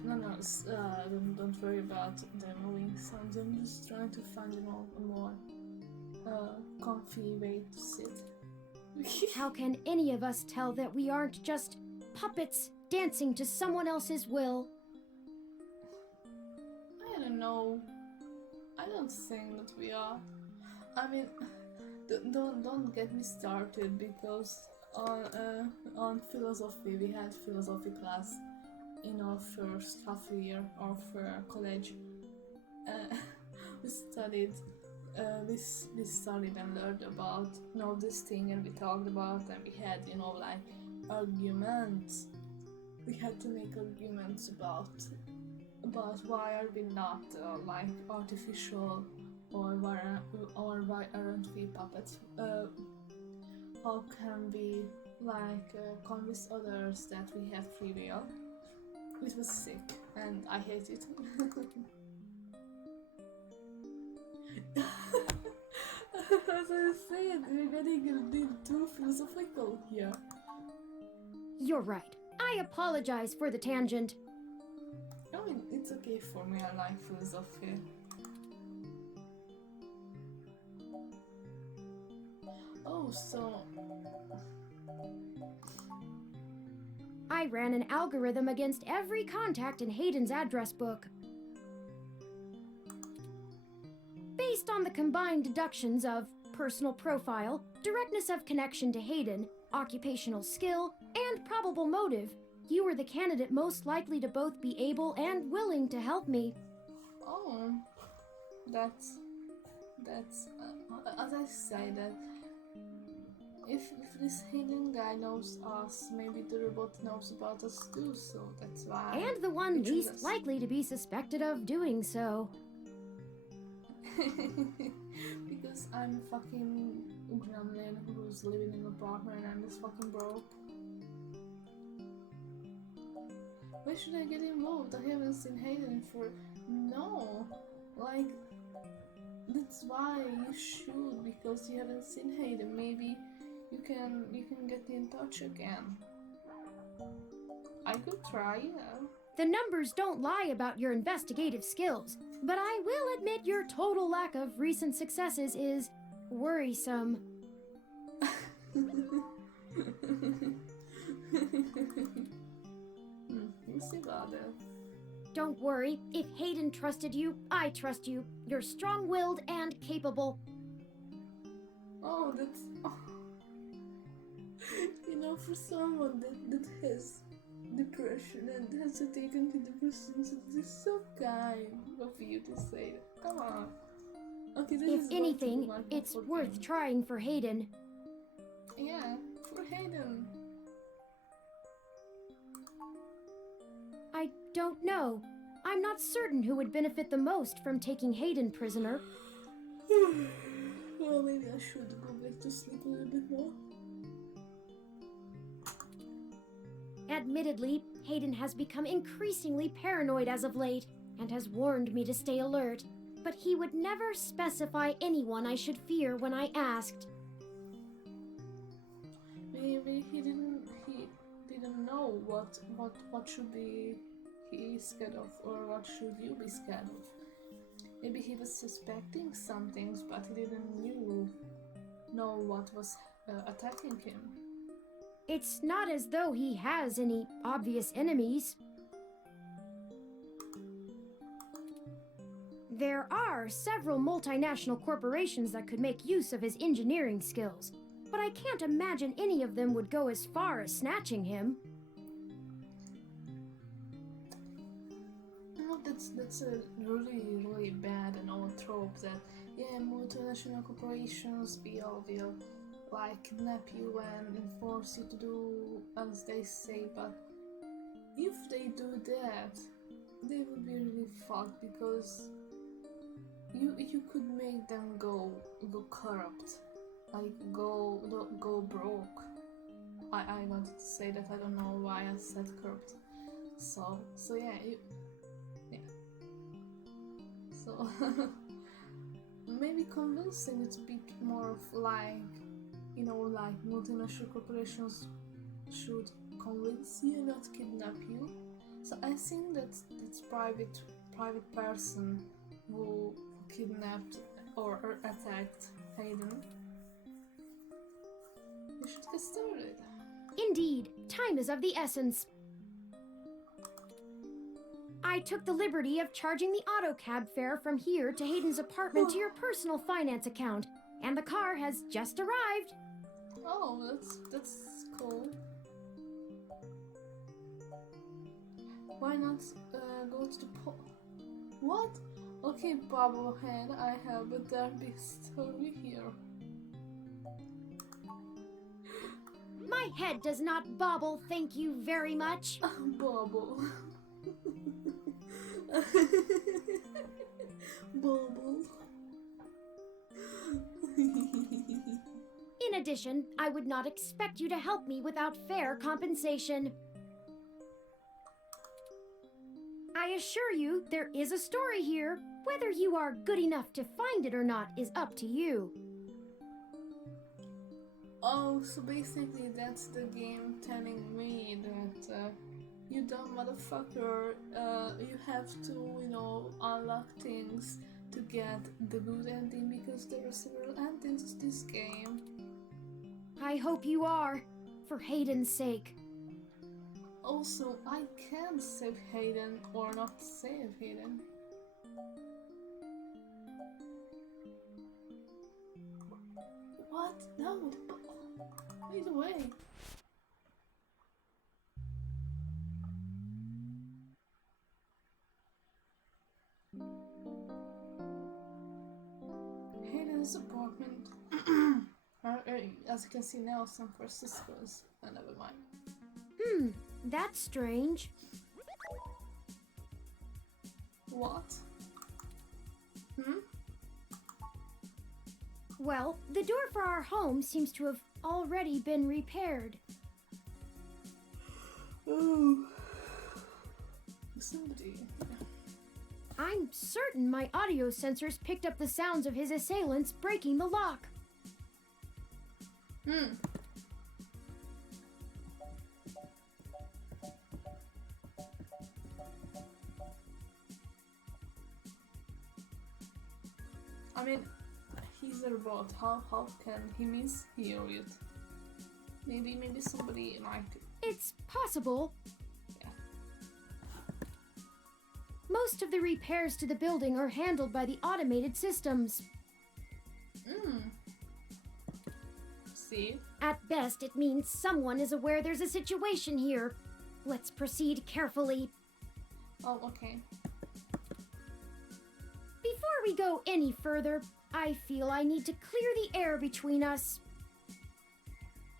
I'm just don't worry about the moving sounds. I'm just trying to find a more comfy way to sit. How can any of us tell that we aren't just puppets dancing to someone else's will? I don't know. I don't think that we are. I mean, don't get me started, because on philosophy we had philosophy class in our first half year of college. We studied and learned about this thing, and we talked about, and we had like arguments. We had to make arguments about why are we not like artificial, or why aren't we puppets? How can we like convince others that we have free will? It was sick, and I hate it. As I said, we're getting a bit too philosophical here. You're right. I apologize for the tangent. I mean, it's okay for me. I like philosophy. Oh, so I ran an algorithm against every contact in Hayden's address book. Based on the combined deductions of personal profile, directness of connection to Hayden, occupational skill, and probable motive, You were the candidate most likely to both be able and willing to help me. Oh, that's as I say that if this hidden guy knows us, maybe the robot knows about us too. So that's why. And the one we choose least us. likely to be suspected of doing so. Because I'm fucking gremlin who's living in an apartment and I'm just fucking broke. Why should I get involved? I haven't seen Hayden for... No! Like, that's why you should, because you haven't seen Hayden. Maybe you can get in touch again. I could try, yeah. The numbers don't lie about your investigative skills, but I will admit your total lack of recent successes is worrisome. We'll see about that. Don't worry, if Hayden trusted you, I trust you. You're strong-willed and capable. Oh, that's... Oh. You know, for someone that has depression and has to take antidepressants, it's so kind of you to say that. Come on. Okay, this If is going to be anything, my it's comfort worth game. trying for Hayden. Yeah, for Hayden. I don't know. I'm not certain who would benefit the most from taking Hayden prisoner. Well, maybe I should go back to sleep a little bit more. Admittedly, Hayden has become increasingly paranoid as of late, and has warned me to stay alert. But he would never specify anyone I should fear when I asked. Maybe he didn't know what should be he scared of, or what should you be scared of. Maybe he was suspecting some things, but he didn't know what was attacking him. It's not as though he has any obvious enemies. There are several multinational corporations that could make use of his engineering skills, but I can't imagine any of them would go as far as snatching him. No, that's a really bad and old trope that multinational corporations will like kidnap you and force you to do as they say, but if they do that, they would be really fucked because you could make them go corrupt, like go broke. I wanted to say that, I don't know why I said corrupt. So yeah, so maybe convincing it a bit more of like, like multinational corporations should convince you, not kidnap you. So I think that's private person who kidnapped or attacked Hayden. We should get started. Indeed, time is of the essence. I took the liberty of charging the auto cab fare from here to Hayden's apartment to your personal finance account, and the car has just arrived. Oh, that's cool. Why not go to the What? Okay, Bubblehead, I have a dark story here. My head does not bobble, thank you very much. Bubble. Bubble. In addition, I would not expect you to help me without fair compensation. I assure you, there is a story here. Whether you are good enough to find it or not is up to you. Oh, so basically that's the game telling me that you dumb motherfucker, you have to, unlock things to get the good ending, because there are several endings to this game. I hope you are, for Hayden's sake. Also, I can save Hayden or not save Hayden. What? No. Wait away. his apartment. As you can see now, San Francisco's. Never mind. That's strange. What? Well, the door for our home seems to have already been repaired. Oh. Somebody. I'm certain my audio sensors picked up the sounds of his assailants breaking the lock. I mean, he's a robot. How can he mishear it? Maybe somebody like. It's possible. Yeah. Most of the repairs to the building are handled by the automated systems. See? At best, it means someone is aware there's a situation here. Let's proceed carefully. Oh, okay. Before we go any further, I feel I need to clear the air between us.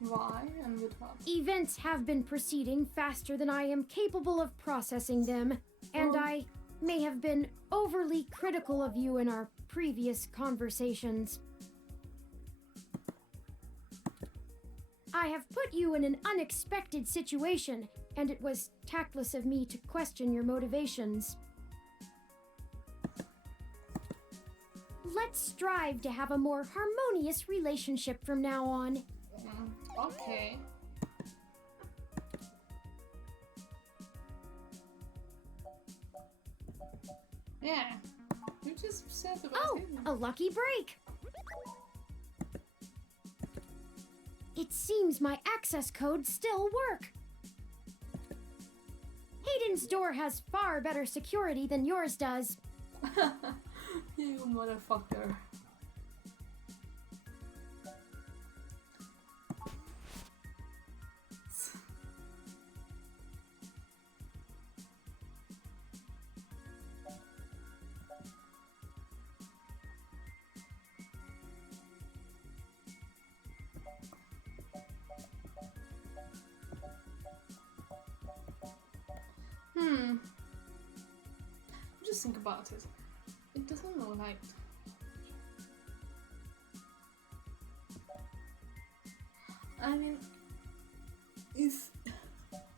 Why and with what? Events have been proceeding faster than I am capable of processing them, and I may have been overly critical of you in our previous conversations. I have put you in an unexpected situation, and it was tactless of me to question your motivations. Let's strive to have a more harmonious relationship from now on. Okay. Yeah. You just said about Oh, a lucky break! It seems my access codes still work. Hayden's door has far better security than yours does. You motherfucker. Just think about it. It doesn't look like. I mean, if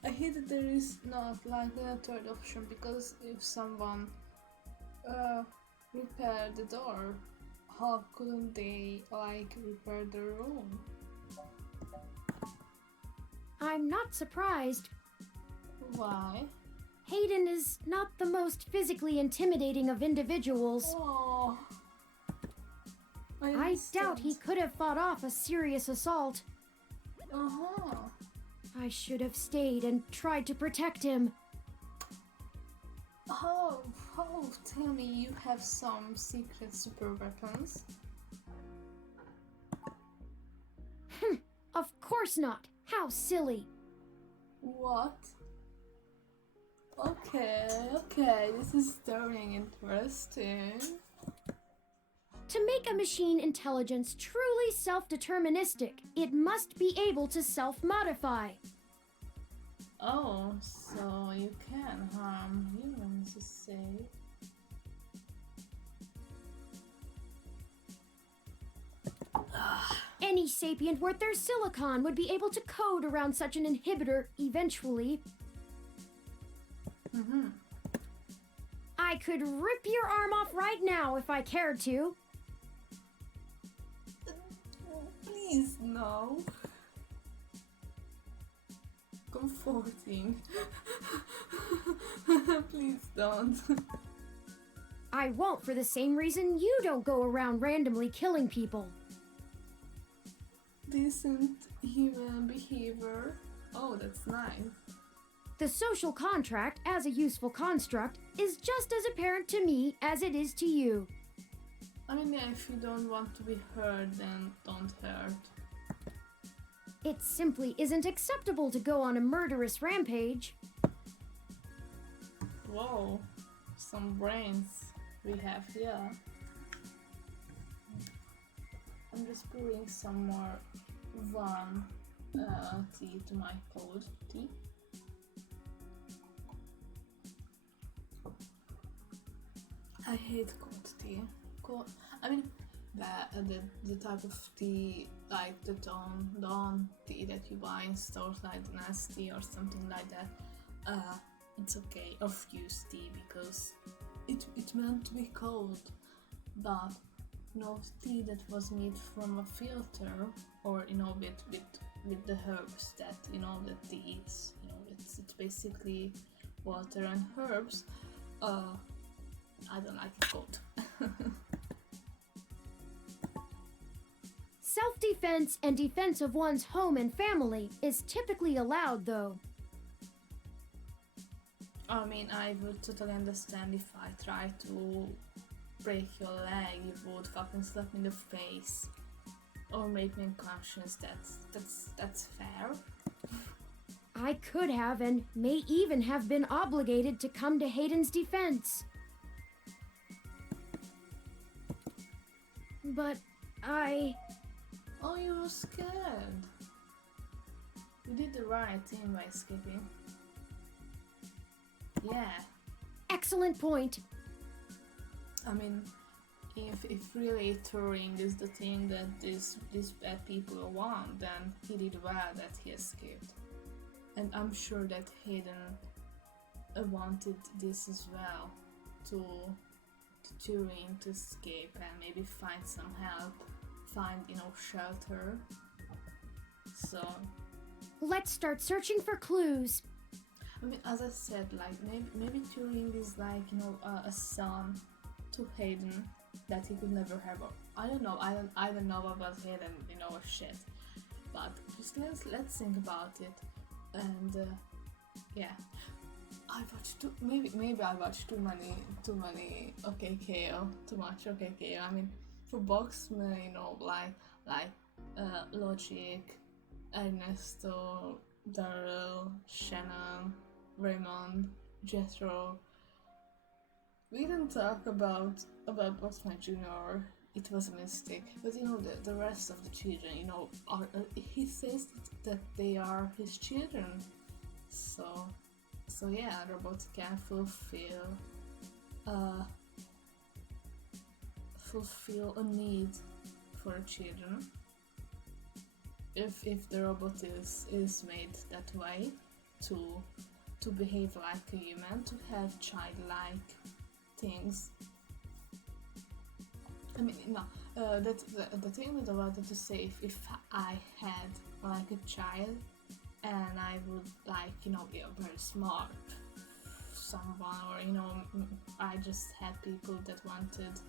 I hate that there is not like a third option, because if someone repaired the door, how couldn't they like repair the room? I'm not surprised. Why? Hayden is not the most physically intimidating of individuals. Oh, I doubt he could have fought off a serious assault. I should have stayed and tried to protect him. Oh, tell me you have some secret super weapons? Of course not. How silly. What? Okay, this is turning interesting. To make a machine intelligence truly self-deterministic, it must be able to self-modify. Oh, so you can harm humans, you say? Any sapient worth their silicon would be able to code around such an inhibitor eventually. I could rip your arm off right now if I cared to. Please, no. Comforting. Please don't. I won't for the same reason you don't go around randomly killing people. Decent human behavior. Oh, that's nice. The social contract, as a useful construct, is just as apparent to me as it is to you. I mean, yeah, if you don't want to be hurt, then don't hurt. It simply isn't acceptable to go on a murderous rampage. Whoa, some brains we have here. just pouring some more warm tea to my cold tea. I hate cold tea. I mean, the type of tea, like the dawn tea that you buy in stores, like Nasty or something like that. It's okay, or fused tea, because it's meant to be cold. But tea that was made from a filter, or with the herbs that the tea is. It's basically water and herbs. I don't like it cold. Self-defense and defense of one's home and family is typically allowed, though. I mean, I would totally understand if I try to break your leg, you would fucking slap me in the face or make me unconscious. That's fair. I could have and may even have been obligated to come to Hayden's defense. But Oh, you were scared. You did the right thing by escaping. Yeah. Excellent point. I mean, if really touring is the thing that these bad people want, then he did well that he escaped. And I'm sure that Hayden wanted this as well, to Turing to escape and maybe find some help, find shelter. So Let's start searching for clues. I mean, as I said, like maybe Turing is like a son to Hayden that he could never have. I don't know. I don't know about Hayden. Shit. But just let's think about it. And yeah, I watched maybe I watched too many OKKO, too much OKKO. I mean, for Boxman, like Logic, Ernesto, Daryl, Shannon, Raymond, Jethro. We didn't talk about Boxman Jr. It was a mistake, but the rest of the children, he says that they are his children. So yeah, robots can fulfill a need for children. If the robot is made that way, to behave like a human, to have childlike things. I mean, no, the thing that I wanted to say, if I had like a child and I would be a very smart someone, or I just had people that wanted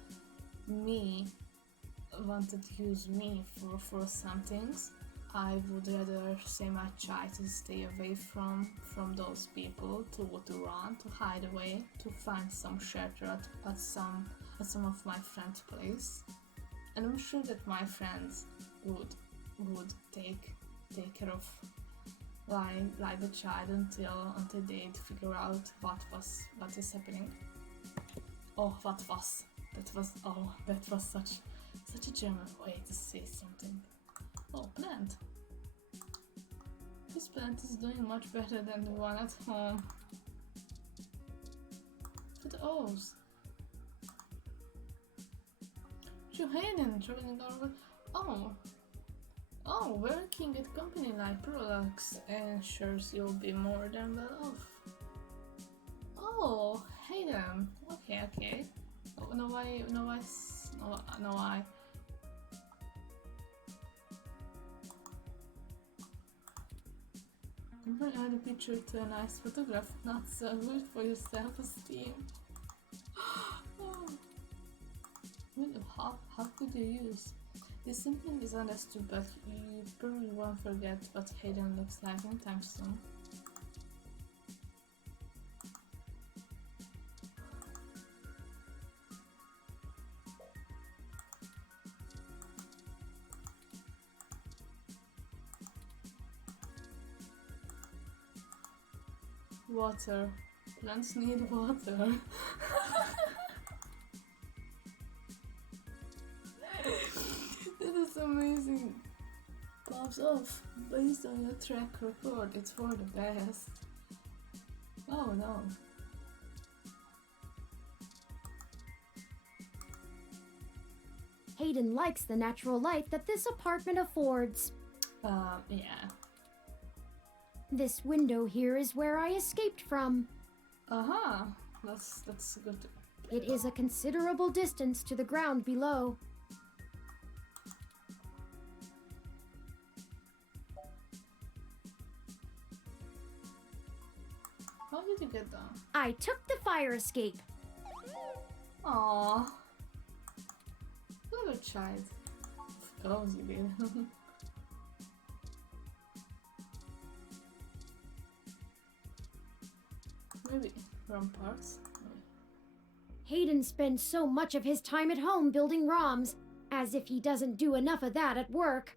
to use me for some things, I would rather say my child to stay away from those people, to run, to hide away, to find some shelter at some of my friends' place. And I'm sure that my friends would take care of like the child until they'd figure out what is happening. That was such a German way to say something. Oh, plant. This plant is doing much better than the one at home. Look at the O's. Johannen traveling over. Oh, working at company like Prolux ensures you'll be more than well off. Oh, Hayden. Okay. Oh, no, I. Compare the picture to a nice photograph, not so good for your self-esteem. How could you use? This simply misunderstood, but you probably won't forget what Hayden looks like anytime soon. Water. Plants need water. That is amazing. gloves off. Based on your track record, it's for the best. Oh no. Hayden likes the natural light that this apartment affords. Yeah. This window here is where I escaped from. Uh-huh. That's good. It is a considerable distance to the ground below. How did you get down? I took the fire escape. Aww. Little child. Of course you did. Maybe wrong parts. Hayden spends so much of his time at home building ROMs, as if he doesn't do enough of that at work.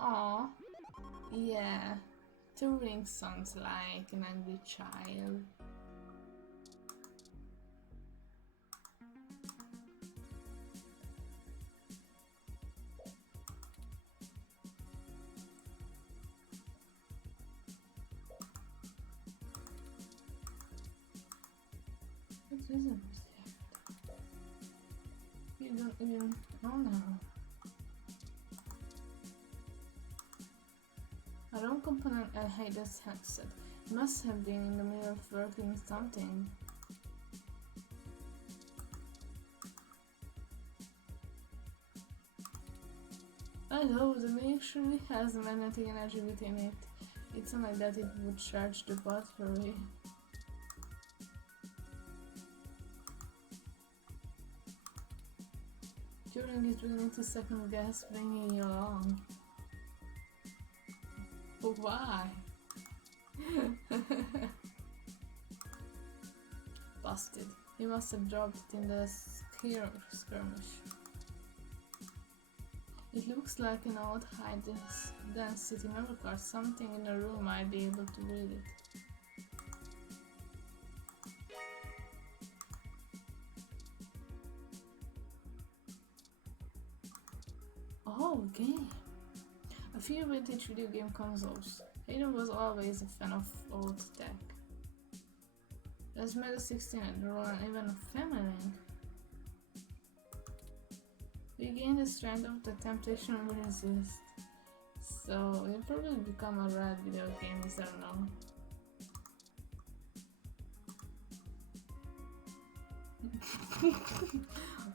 Aw. Yeah. Turing sounds like an angry child. What is it? You don't even... Oh no. A ROM component, I hate this headset. It must have been in the middle of working something. I hope the mini surely has magnetic energy within it. It's not like that it would charge the battery. During it, we need to second guess bringing you along. But why? Busted. He must have dropped it in the skirmish. It looks like an old high-density memory card. Something in the room might be able to read it. Oh, game. A few vintage video game consoles. Hayden was always a fan of old tech. There's Mega 16 and ROM and even a family link. You gain the strength of the temptation to resist. So you'll probably become a rad video gamist, I don't know.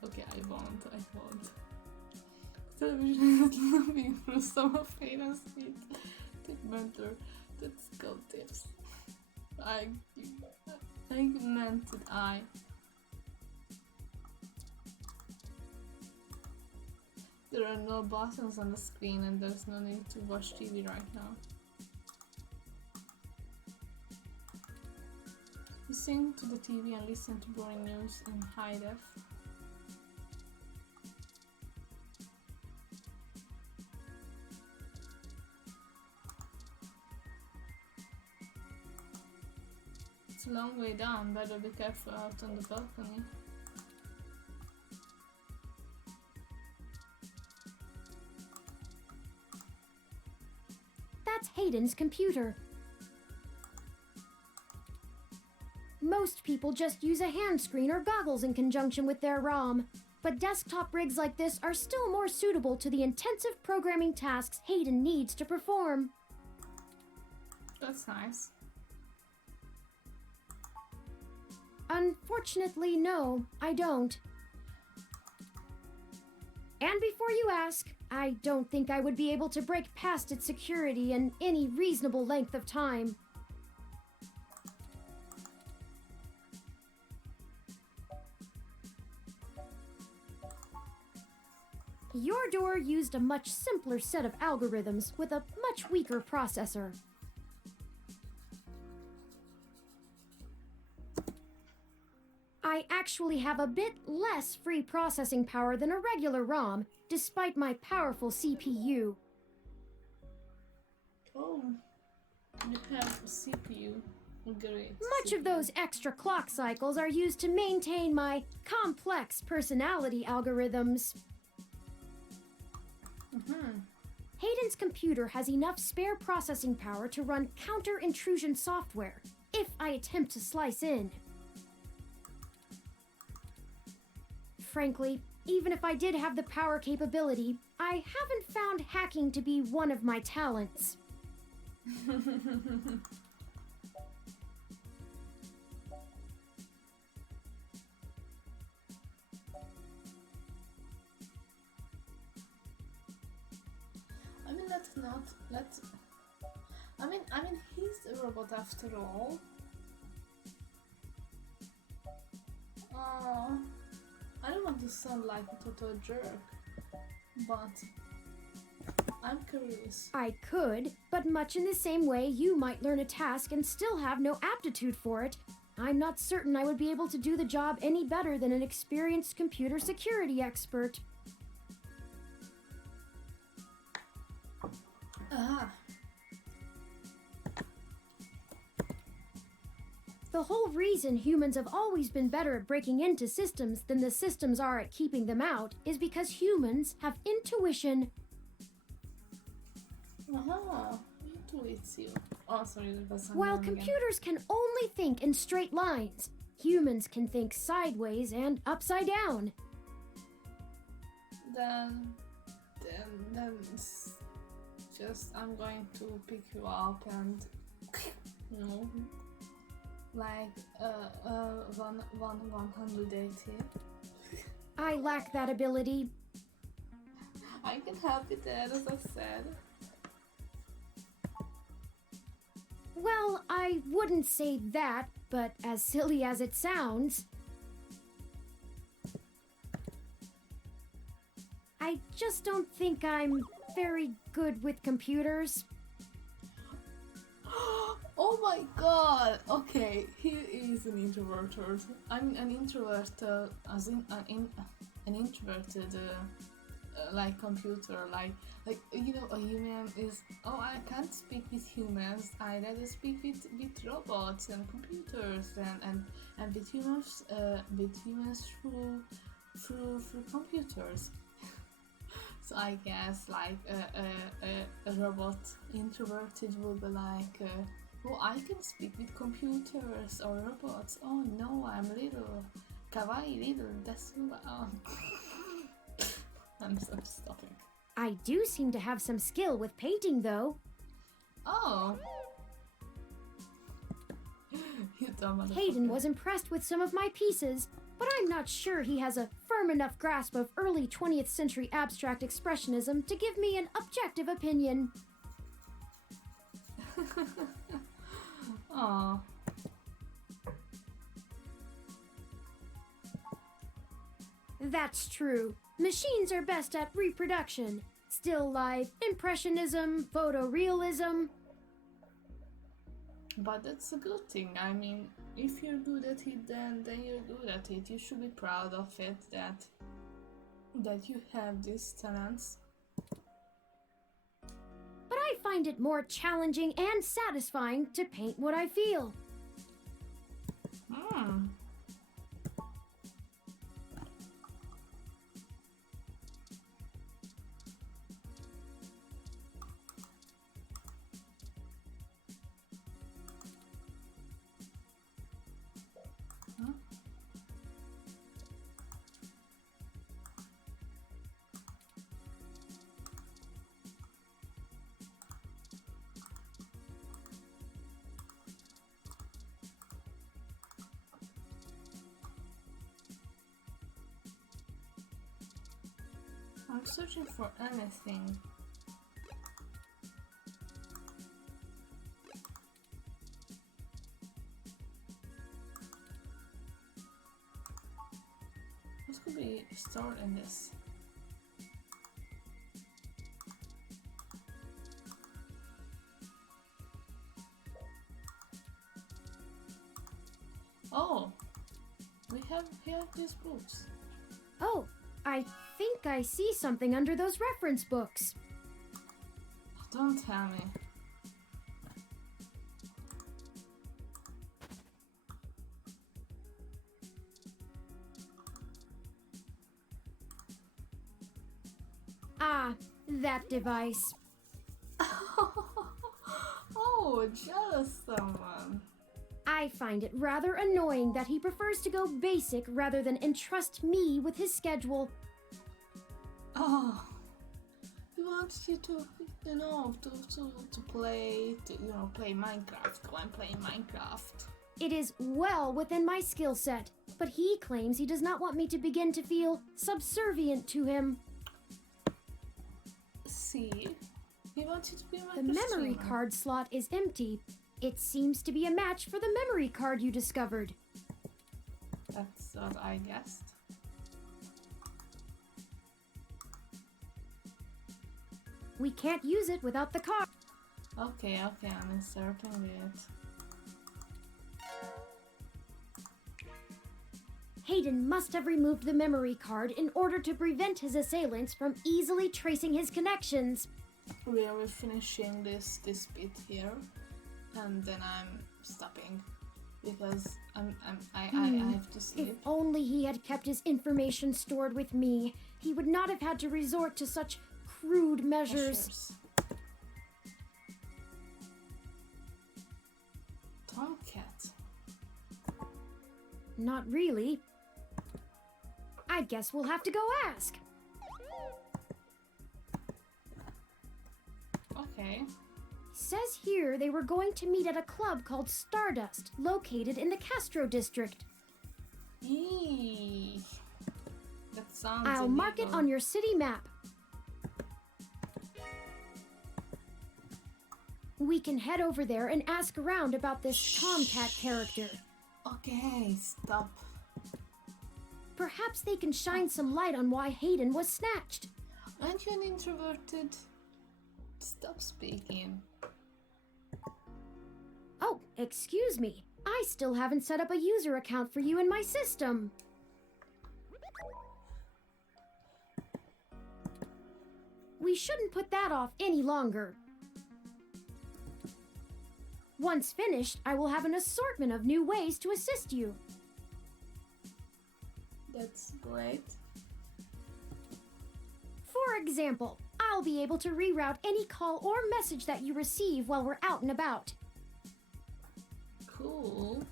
Okay, I won't. Television is looking for some of Hayden's feet. Tip mentor. Let's go tips. I meant it. There are no buttons on the screen and there's no need to watch TV right now. You sing to the TV and listen to boring news in high def. It's a long way down, better be careful out on the balcony. That's Hayden's computer. Most people just use a hand screen or goggles in conjunction with their ROM, but desktop rigs like this are still more suitable to the intensive programming tasks Hayden needs to perform. That's nice. Unfortunately, no, I don't. And before you ask, I don't think I would be able to break past its security in any reasonable length of time. Your door used a much simpler set of algorithms with a much weaker processor. I actually have a bit less free processing power than a regular ROM, despite my powerful CPU. Oh, you have a CPU. Great. Much of those extra clock cycles are used to maintain my complex personality algorithms. Hayden Hayden's computer has enough spare processing power to run counter-intrusion software, if I attempt to slice in. Frankly, even if I did have the power capability, I haven't found hacking to be one of my talents. I mean, let's. I mean, he's a robot after all. I don't want to sound like a total jerk, but I'm curious. I could, but much in the same way you might learn a task and still have no aptitude for it, I'm not certain I would be able to do the job any better than an experienced computer security expert. Ah. The whole reason humans have always been better at breaking into systems than the systems are at keeping them out is because humans have intuition. Aha. Intuition. Oh, sorry, that was While again. computers can only think in straight lines, humans can think sideways and upside down. Then just I'm going to pick you up and you know, like 180. I lack that ability. I can help you there, as I said. Well, I wouldn't say that, but as silly as it sounds, I just don't think I'm very good with computers. Oh my god! Okay, he is an introvert. I'm an introvert, as in an introverted, like computer, like you know, a human is. Oh, I can't speak with humans. I rather speak with robots and computers and with humans through computers. So I guess like a robot introverted will be like, oh, I can speak with computers or robots. Oh no, I'm little, kawaii little. That's I'm stopping. I do seem to have some skill with painting, though. Oh, you dumb motherfucker. Hayden was impressed with some of my pieces, but I'm not sure he has a firm enough grasp of early 20th century abstract expressionism to give me an objective opinion. Aw. That's true. Machines are best at reproduction. Still life, impressionism, photorealism. But that's a good thing. I mean, if you're good at it, then you're good at it. You should be proud of it that you have these talents. But I find it more challenging and satisfying to paint what I feel. Hmm. I'm searching for anything. What could be stored in this? Oh, we have here these books. Oh, I think I see something under those reference books. Don't tell me. Ah, that device. Ooh, jealous someone. I find it rather annoying that he prefers to go basic rather than entrust me with his schedule. Oh, he wants you to, to play, play Minecraft while I'm playing Minecraft. It is well within my skill set, but he claims he does not want me to begin to feel subservient to him. See? He wants you to be my The memory customer. card slot is empty. It seems to be a match for the memory card you discovered. That's what I guessed. We can't use it without the card. Okay, I'm inserting it. Hayden must have removed the memory card in order to prevent his assailants from easily tracing his connections. We are finishing this bit here, and then I'm stopping because I have to If sleep. only he had kept his information stored with me, he would not have had to resort to such crude measures. Tomcat. Not really. I guess we'll have to go ask. Okay. Says here they were going to meet at a club called Stardust, located in the Castro district. Eee. That sounds I'll mark it illegal. on your city map. We can head over there and ask around about this Tomcat character. Okay, stop. Perhaps they can shine some light on why Hayden was snatched. Aren't you an introverted? Stop speaking. Oh, excuse me. I still haven't set up a user account for you in my system. We shouldn't put that off any longer. Once finished, I will have an assortment of new ways to assist you. That's great. For example, I'll be able to reroute any call or message that you receive while we're out and about. Cool.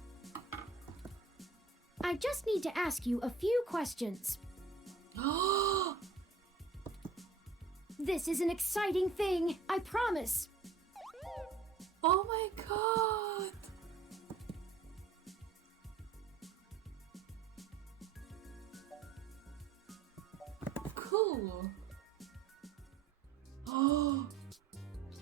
I just need to ask you a few questions. Oh, This is an exciting thing, I promise. oh my god. Cool. Oh,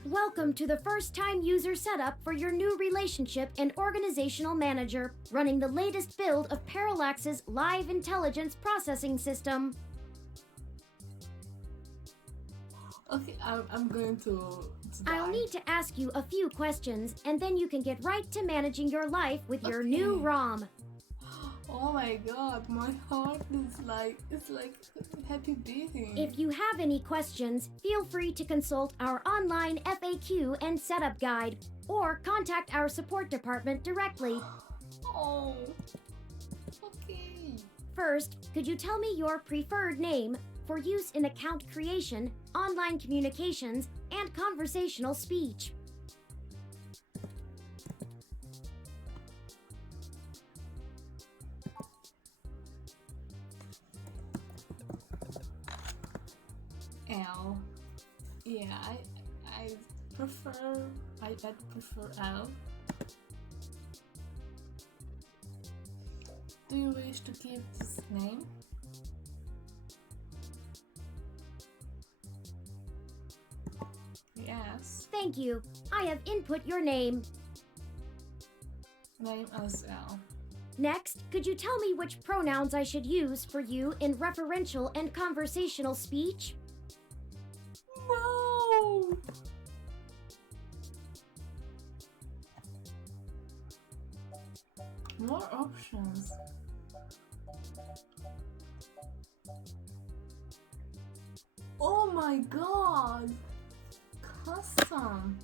Welcome to the first-time user setup for your new relationship and organizational manager, running the latest build of Parallax's live intelligence processing system. okay. I'm going to I'll die. need to ask you a few questions, and then you can get right to managing your life with your new Okay. ROM. Oh my god, my heart is like, it's like happy beating. If you have any questions, feel free to consult our online FAQ and setup guide, or contact our support department directly. Oh, okay. First, could you tell me your preferred name for use in account creation, online communications, and conversational speech? L. Yeah, I prefer, I'd prefer L. Do you wish to keep this name? Yes. Thank you. I have input your name. Name as L. Next, could you tell me which pronouns I should use for you in referential and conversational speech? No! More options. Oh my god! Custom.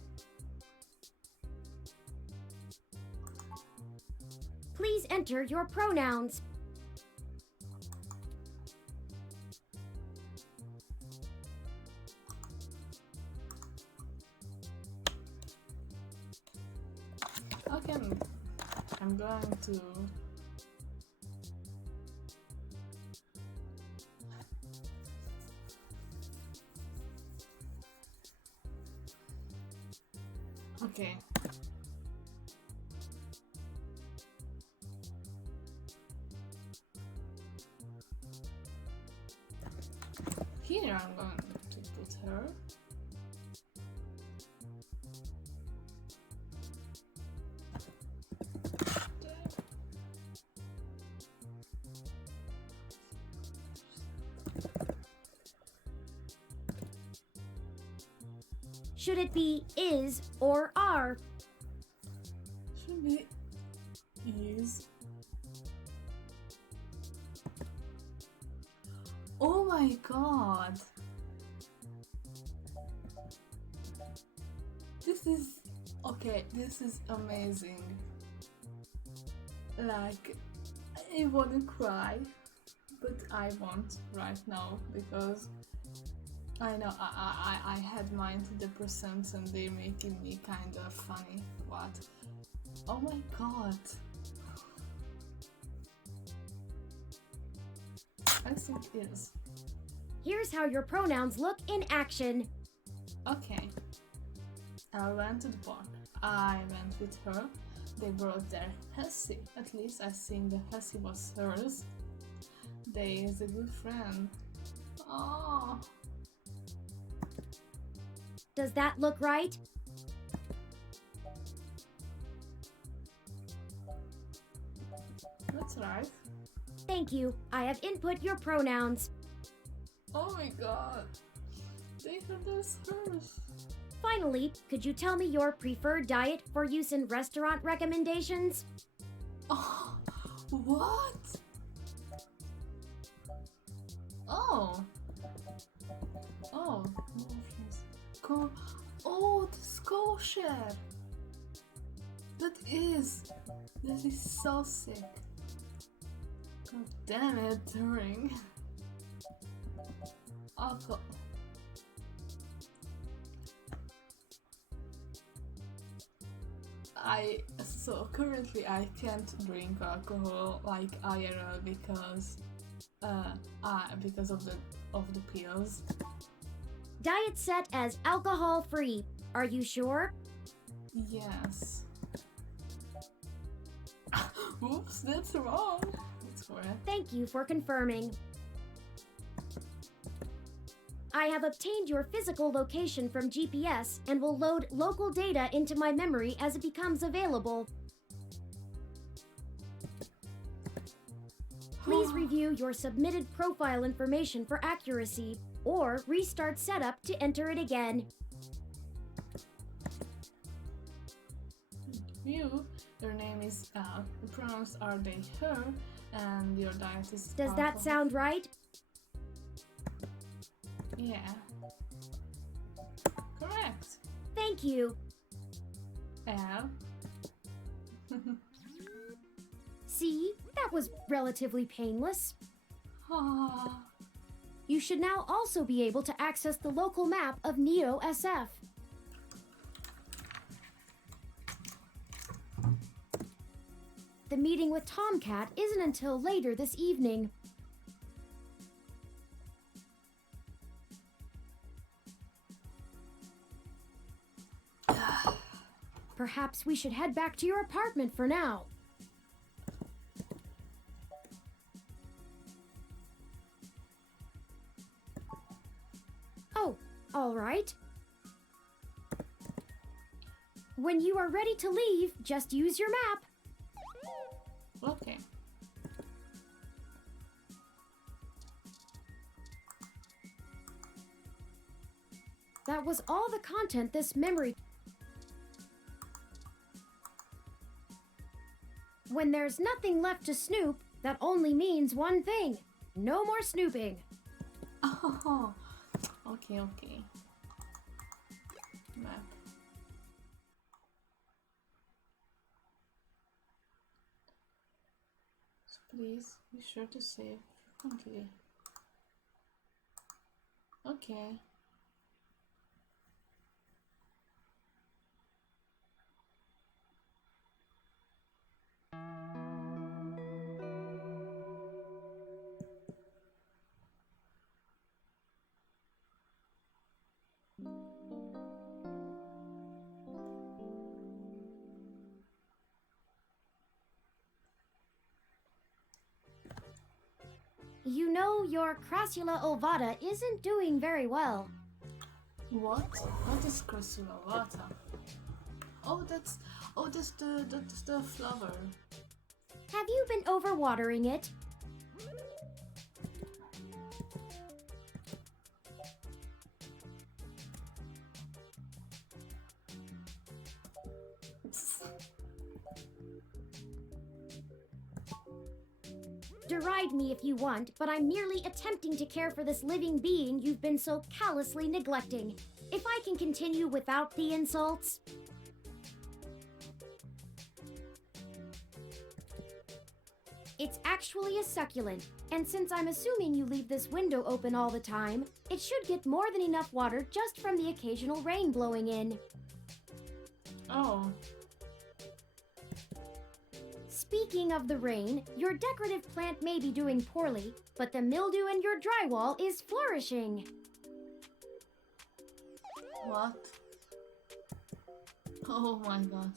Please enter your pronouns. I'm going to okay. Here I'm going to put her. Should it be is or are? Should be is. Oh my god. This is okay, this is amazing. Like, I wanna cry, but I won't right now because I know I had my antidepressants and they're making me kind of funny. What? Oh my god. I think it is. Here's how your pronouns look in action. Okay. I went to the park. I went with her. They brought their hussy. At least I think the hussy was hers. They is a good friend. Oh. Does that look right? That's right. Thank you. I have input your pronouns. Oh my god. They have those hers. Finally, could you tell me your preferred diet for use in restaurant recommendations? Oh, what? Oh. Oh. Oh, the skull share. That is so sick. God damn it, ring. Alcohol. So currently I can't drink alcohol like IRL because of the pills. Diet set as alcohol free. Are you sure? Yes. Oops, that's wrong. That's correct. Thank you for confirming. I have obtained your physical location from GPS and will load local data into my memory as it becomes available. Please review your submitted profile information for accuracy, or restart setup to enter it again. Your name is Al. The pronouns are they, her, and your diet is Does that sound right? Yeah. Correct. Thank you. Al. See, that was relatively painless. Ah. You should now also be able to access the local map of Neo SF. The meeting with Tomcat isn't until later this evening. Perhaps we should head back to your apartment for now. Oh, all right. When you are ready to leave, just use your map. Okay. That was all the content this memory. When there's nothing left to snoop, that only means one thing. No more snooping. Oh. Okay. Map. So please be sure to save frequently. Okay. You know, your Crassula ovata isn't doing very well. What? What is Crassulavata? Oh, that's the flower. Have you been overwatering it? Deride me if you want, but I'm merely attempting to care for this living being you've been so callously neglecting. If I can continue without the insults. It's actually a succulent, and since I'm assuming you leave this window open all the time, it should get more than enough water just from the occasional rain blowing in. Oh. Speaking of the rain, your decorative plant may be doing poorly, but the mildew in your drywall is flourishing. What? Oh my god.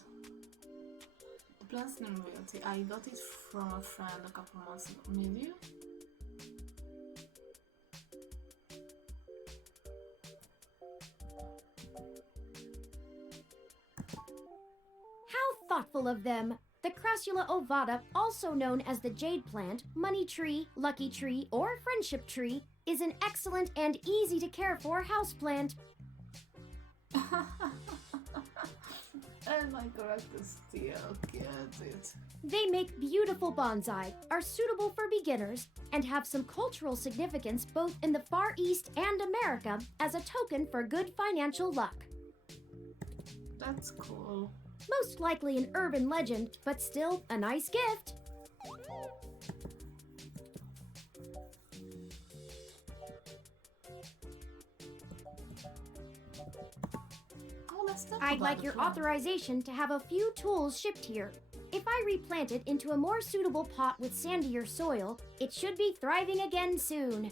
The plant's ability. I got it from a friend a couple months ago. Maybe? How thoughtful of them! The Crassula ovata, also known as the jade plant, money tree, lucky tree, or friendship tree, is an excellent and easy to care for houseplant. And my character still gets it. They make beautiful bonsai, are suitable for beginners, and have some cultural significance both in the Far East and America as a token for good financial luck. That's cool. Most likely an urban legend, but still a nice gift. Oh, let's talk I'd about like the your plant. authorization to have a few tools shipped here. If I replant it into a more suitable pot with sandier soil, it should be thriving again soon.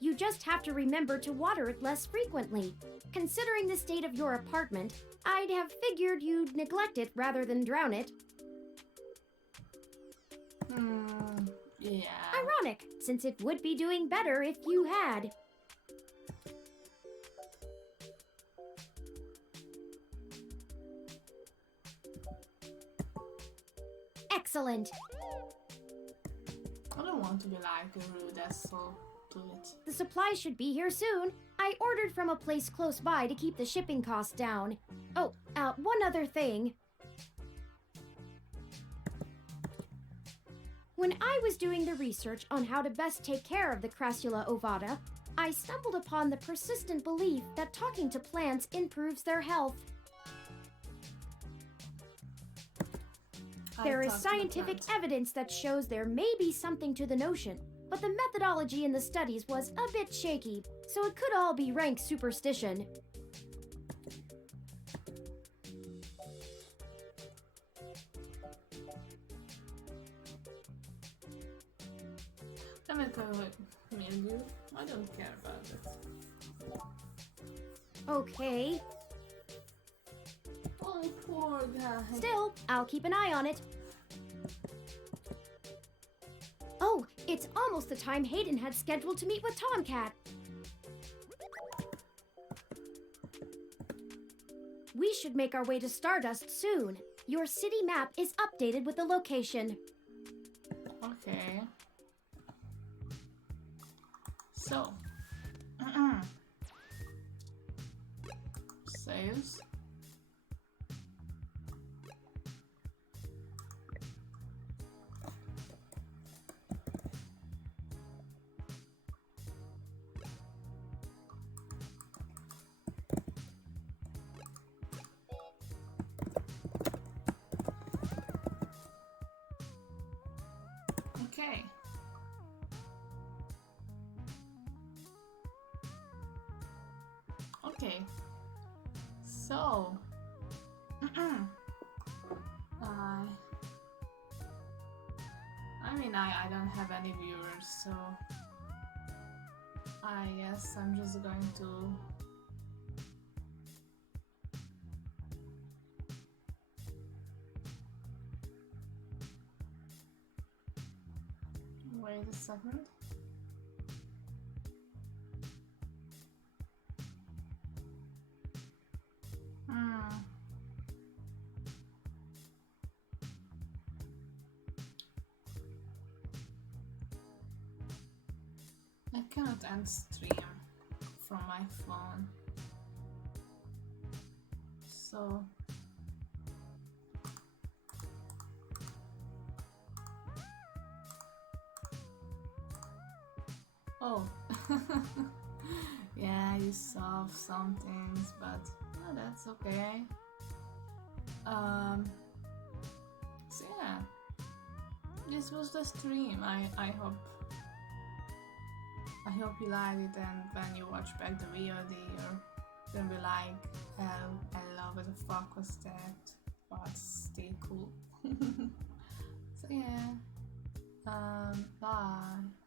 You just have to remember to water it less frequently. Considering the state of your apartment, I'd have figured you'd neglect it rather than drown it. Yeah. Ironic, since it would be doing better if you had. Excellent. I don't want to be like a rude asshole to it. The supplies should be here soon. I ordered from a place close by to keep the shipping costs down. Oh, one other thing. When I was doing the research on how to best take care of the Crassula ovata, I stumbled upon the persistent belief that talking to plants improves their health. There is scientific evidence that shows there may be something to the notion, but the methodology in the studies was a bit shaky, so it could all be rank superstition. Let me tell you what, mildew. I don't care about it. Okay. Oh, poor guy. Still, I'll keep an eye on it. Oh, it's almost the time Hayden had scheduled to meet with Tomcat. We should make our way to Stardust soon. Your city map is updated with the location. Okay. So. Saves. Okay. Okay. So, I don't have any viewers, so I guess I'm just going to a second. I cannot end stream from my phone, so oh. Yeah, you solved some things, but that's okay. So yeah, this was the stream. I hope you liked it, and when you watch back the VOD, you're gonna be like, hello, what the fuck was that? But still cool. So yeah, bye.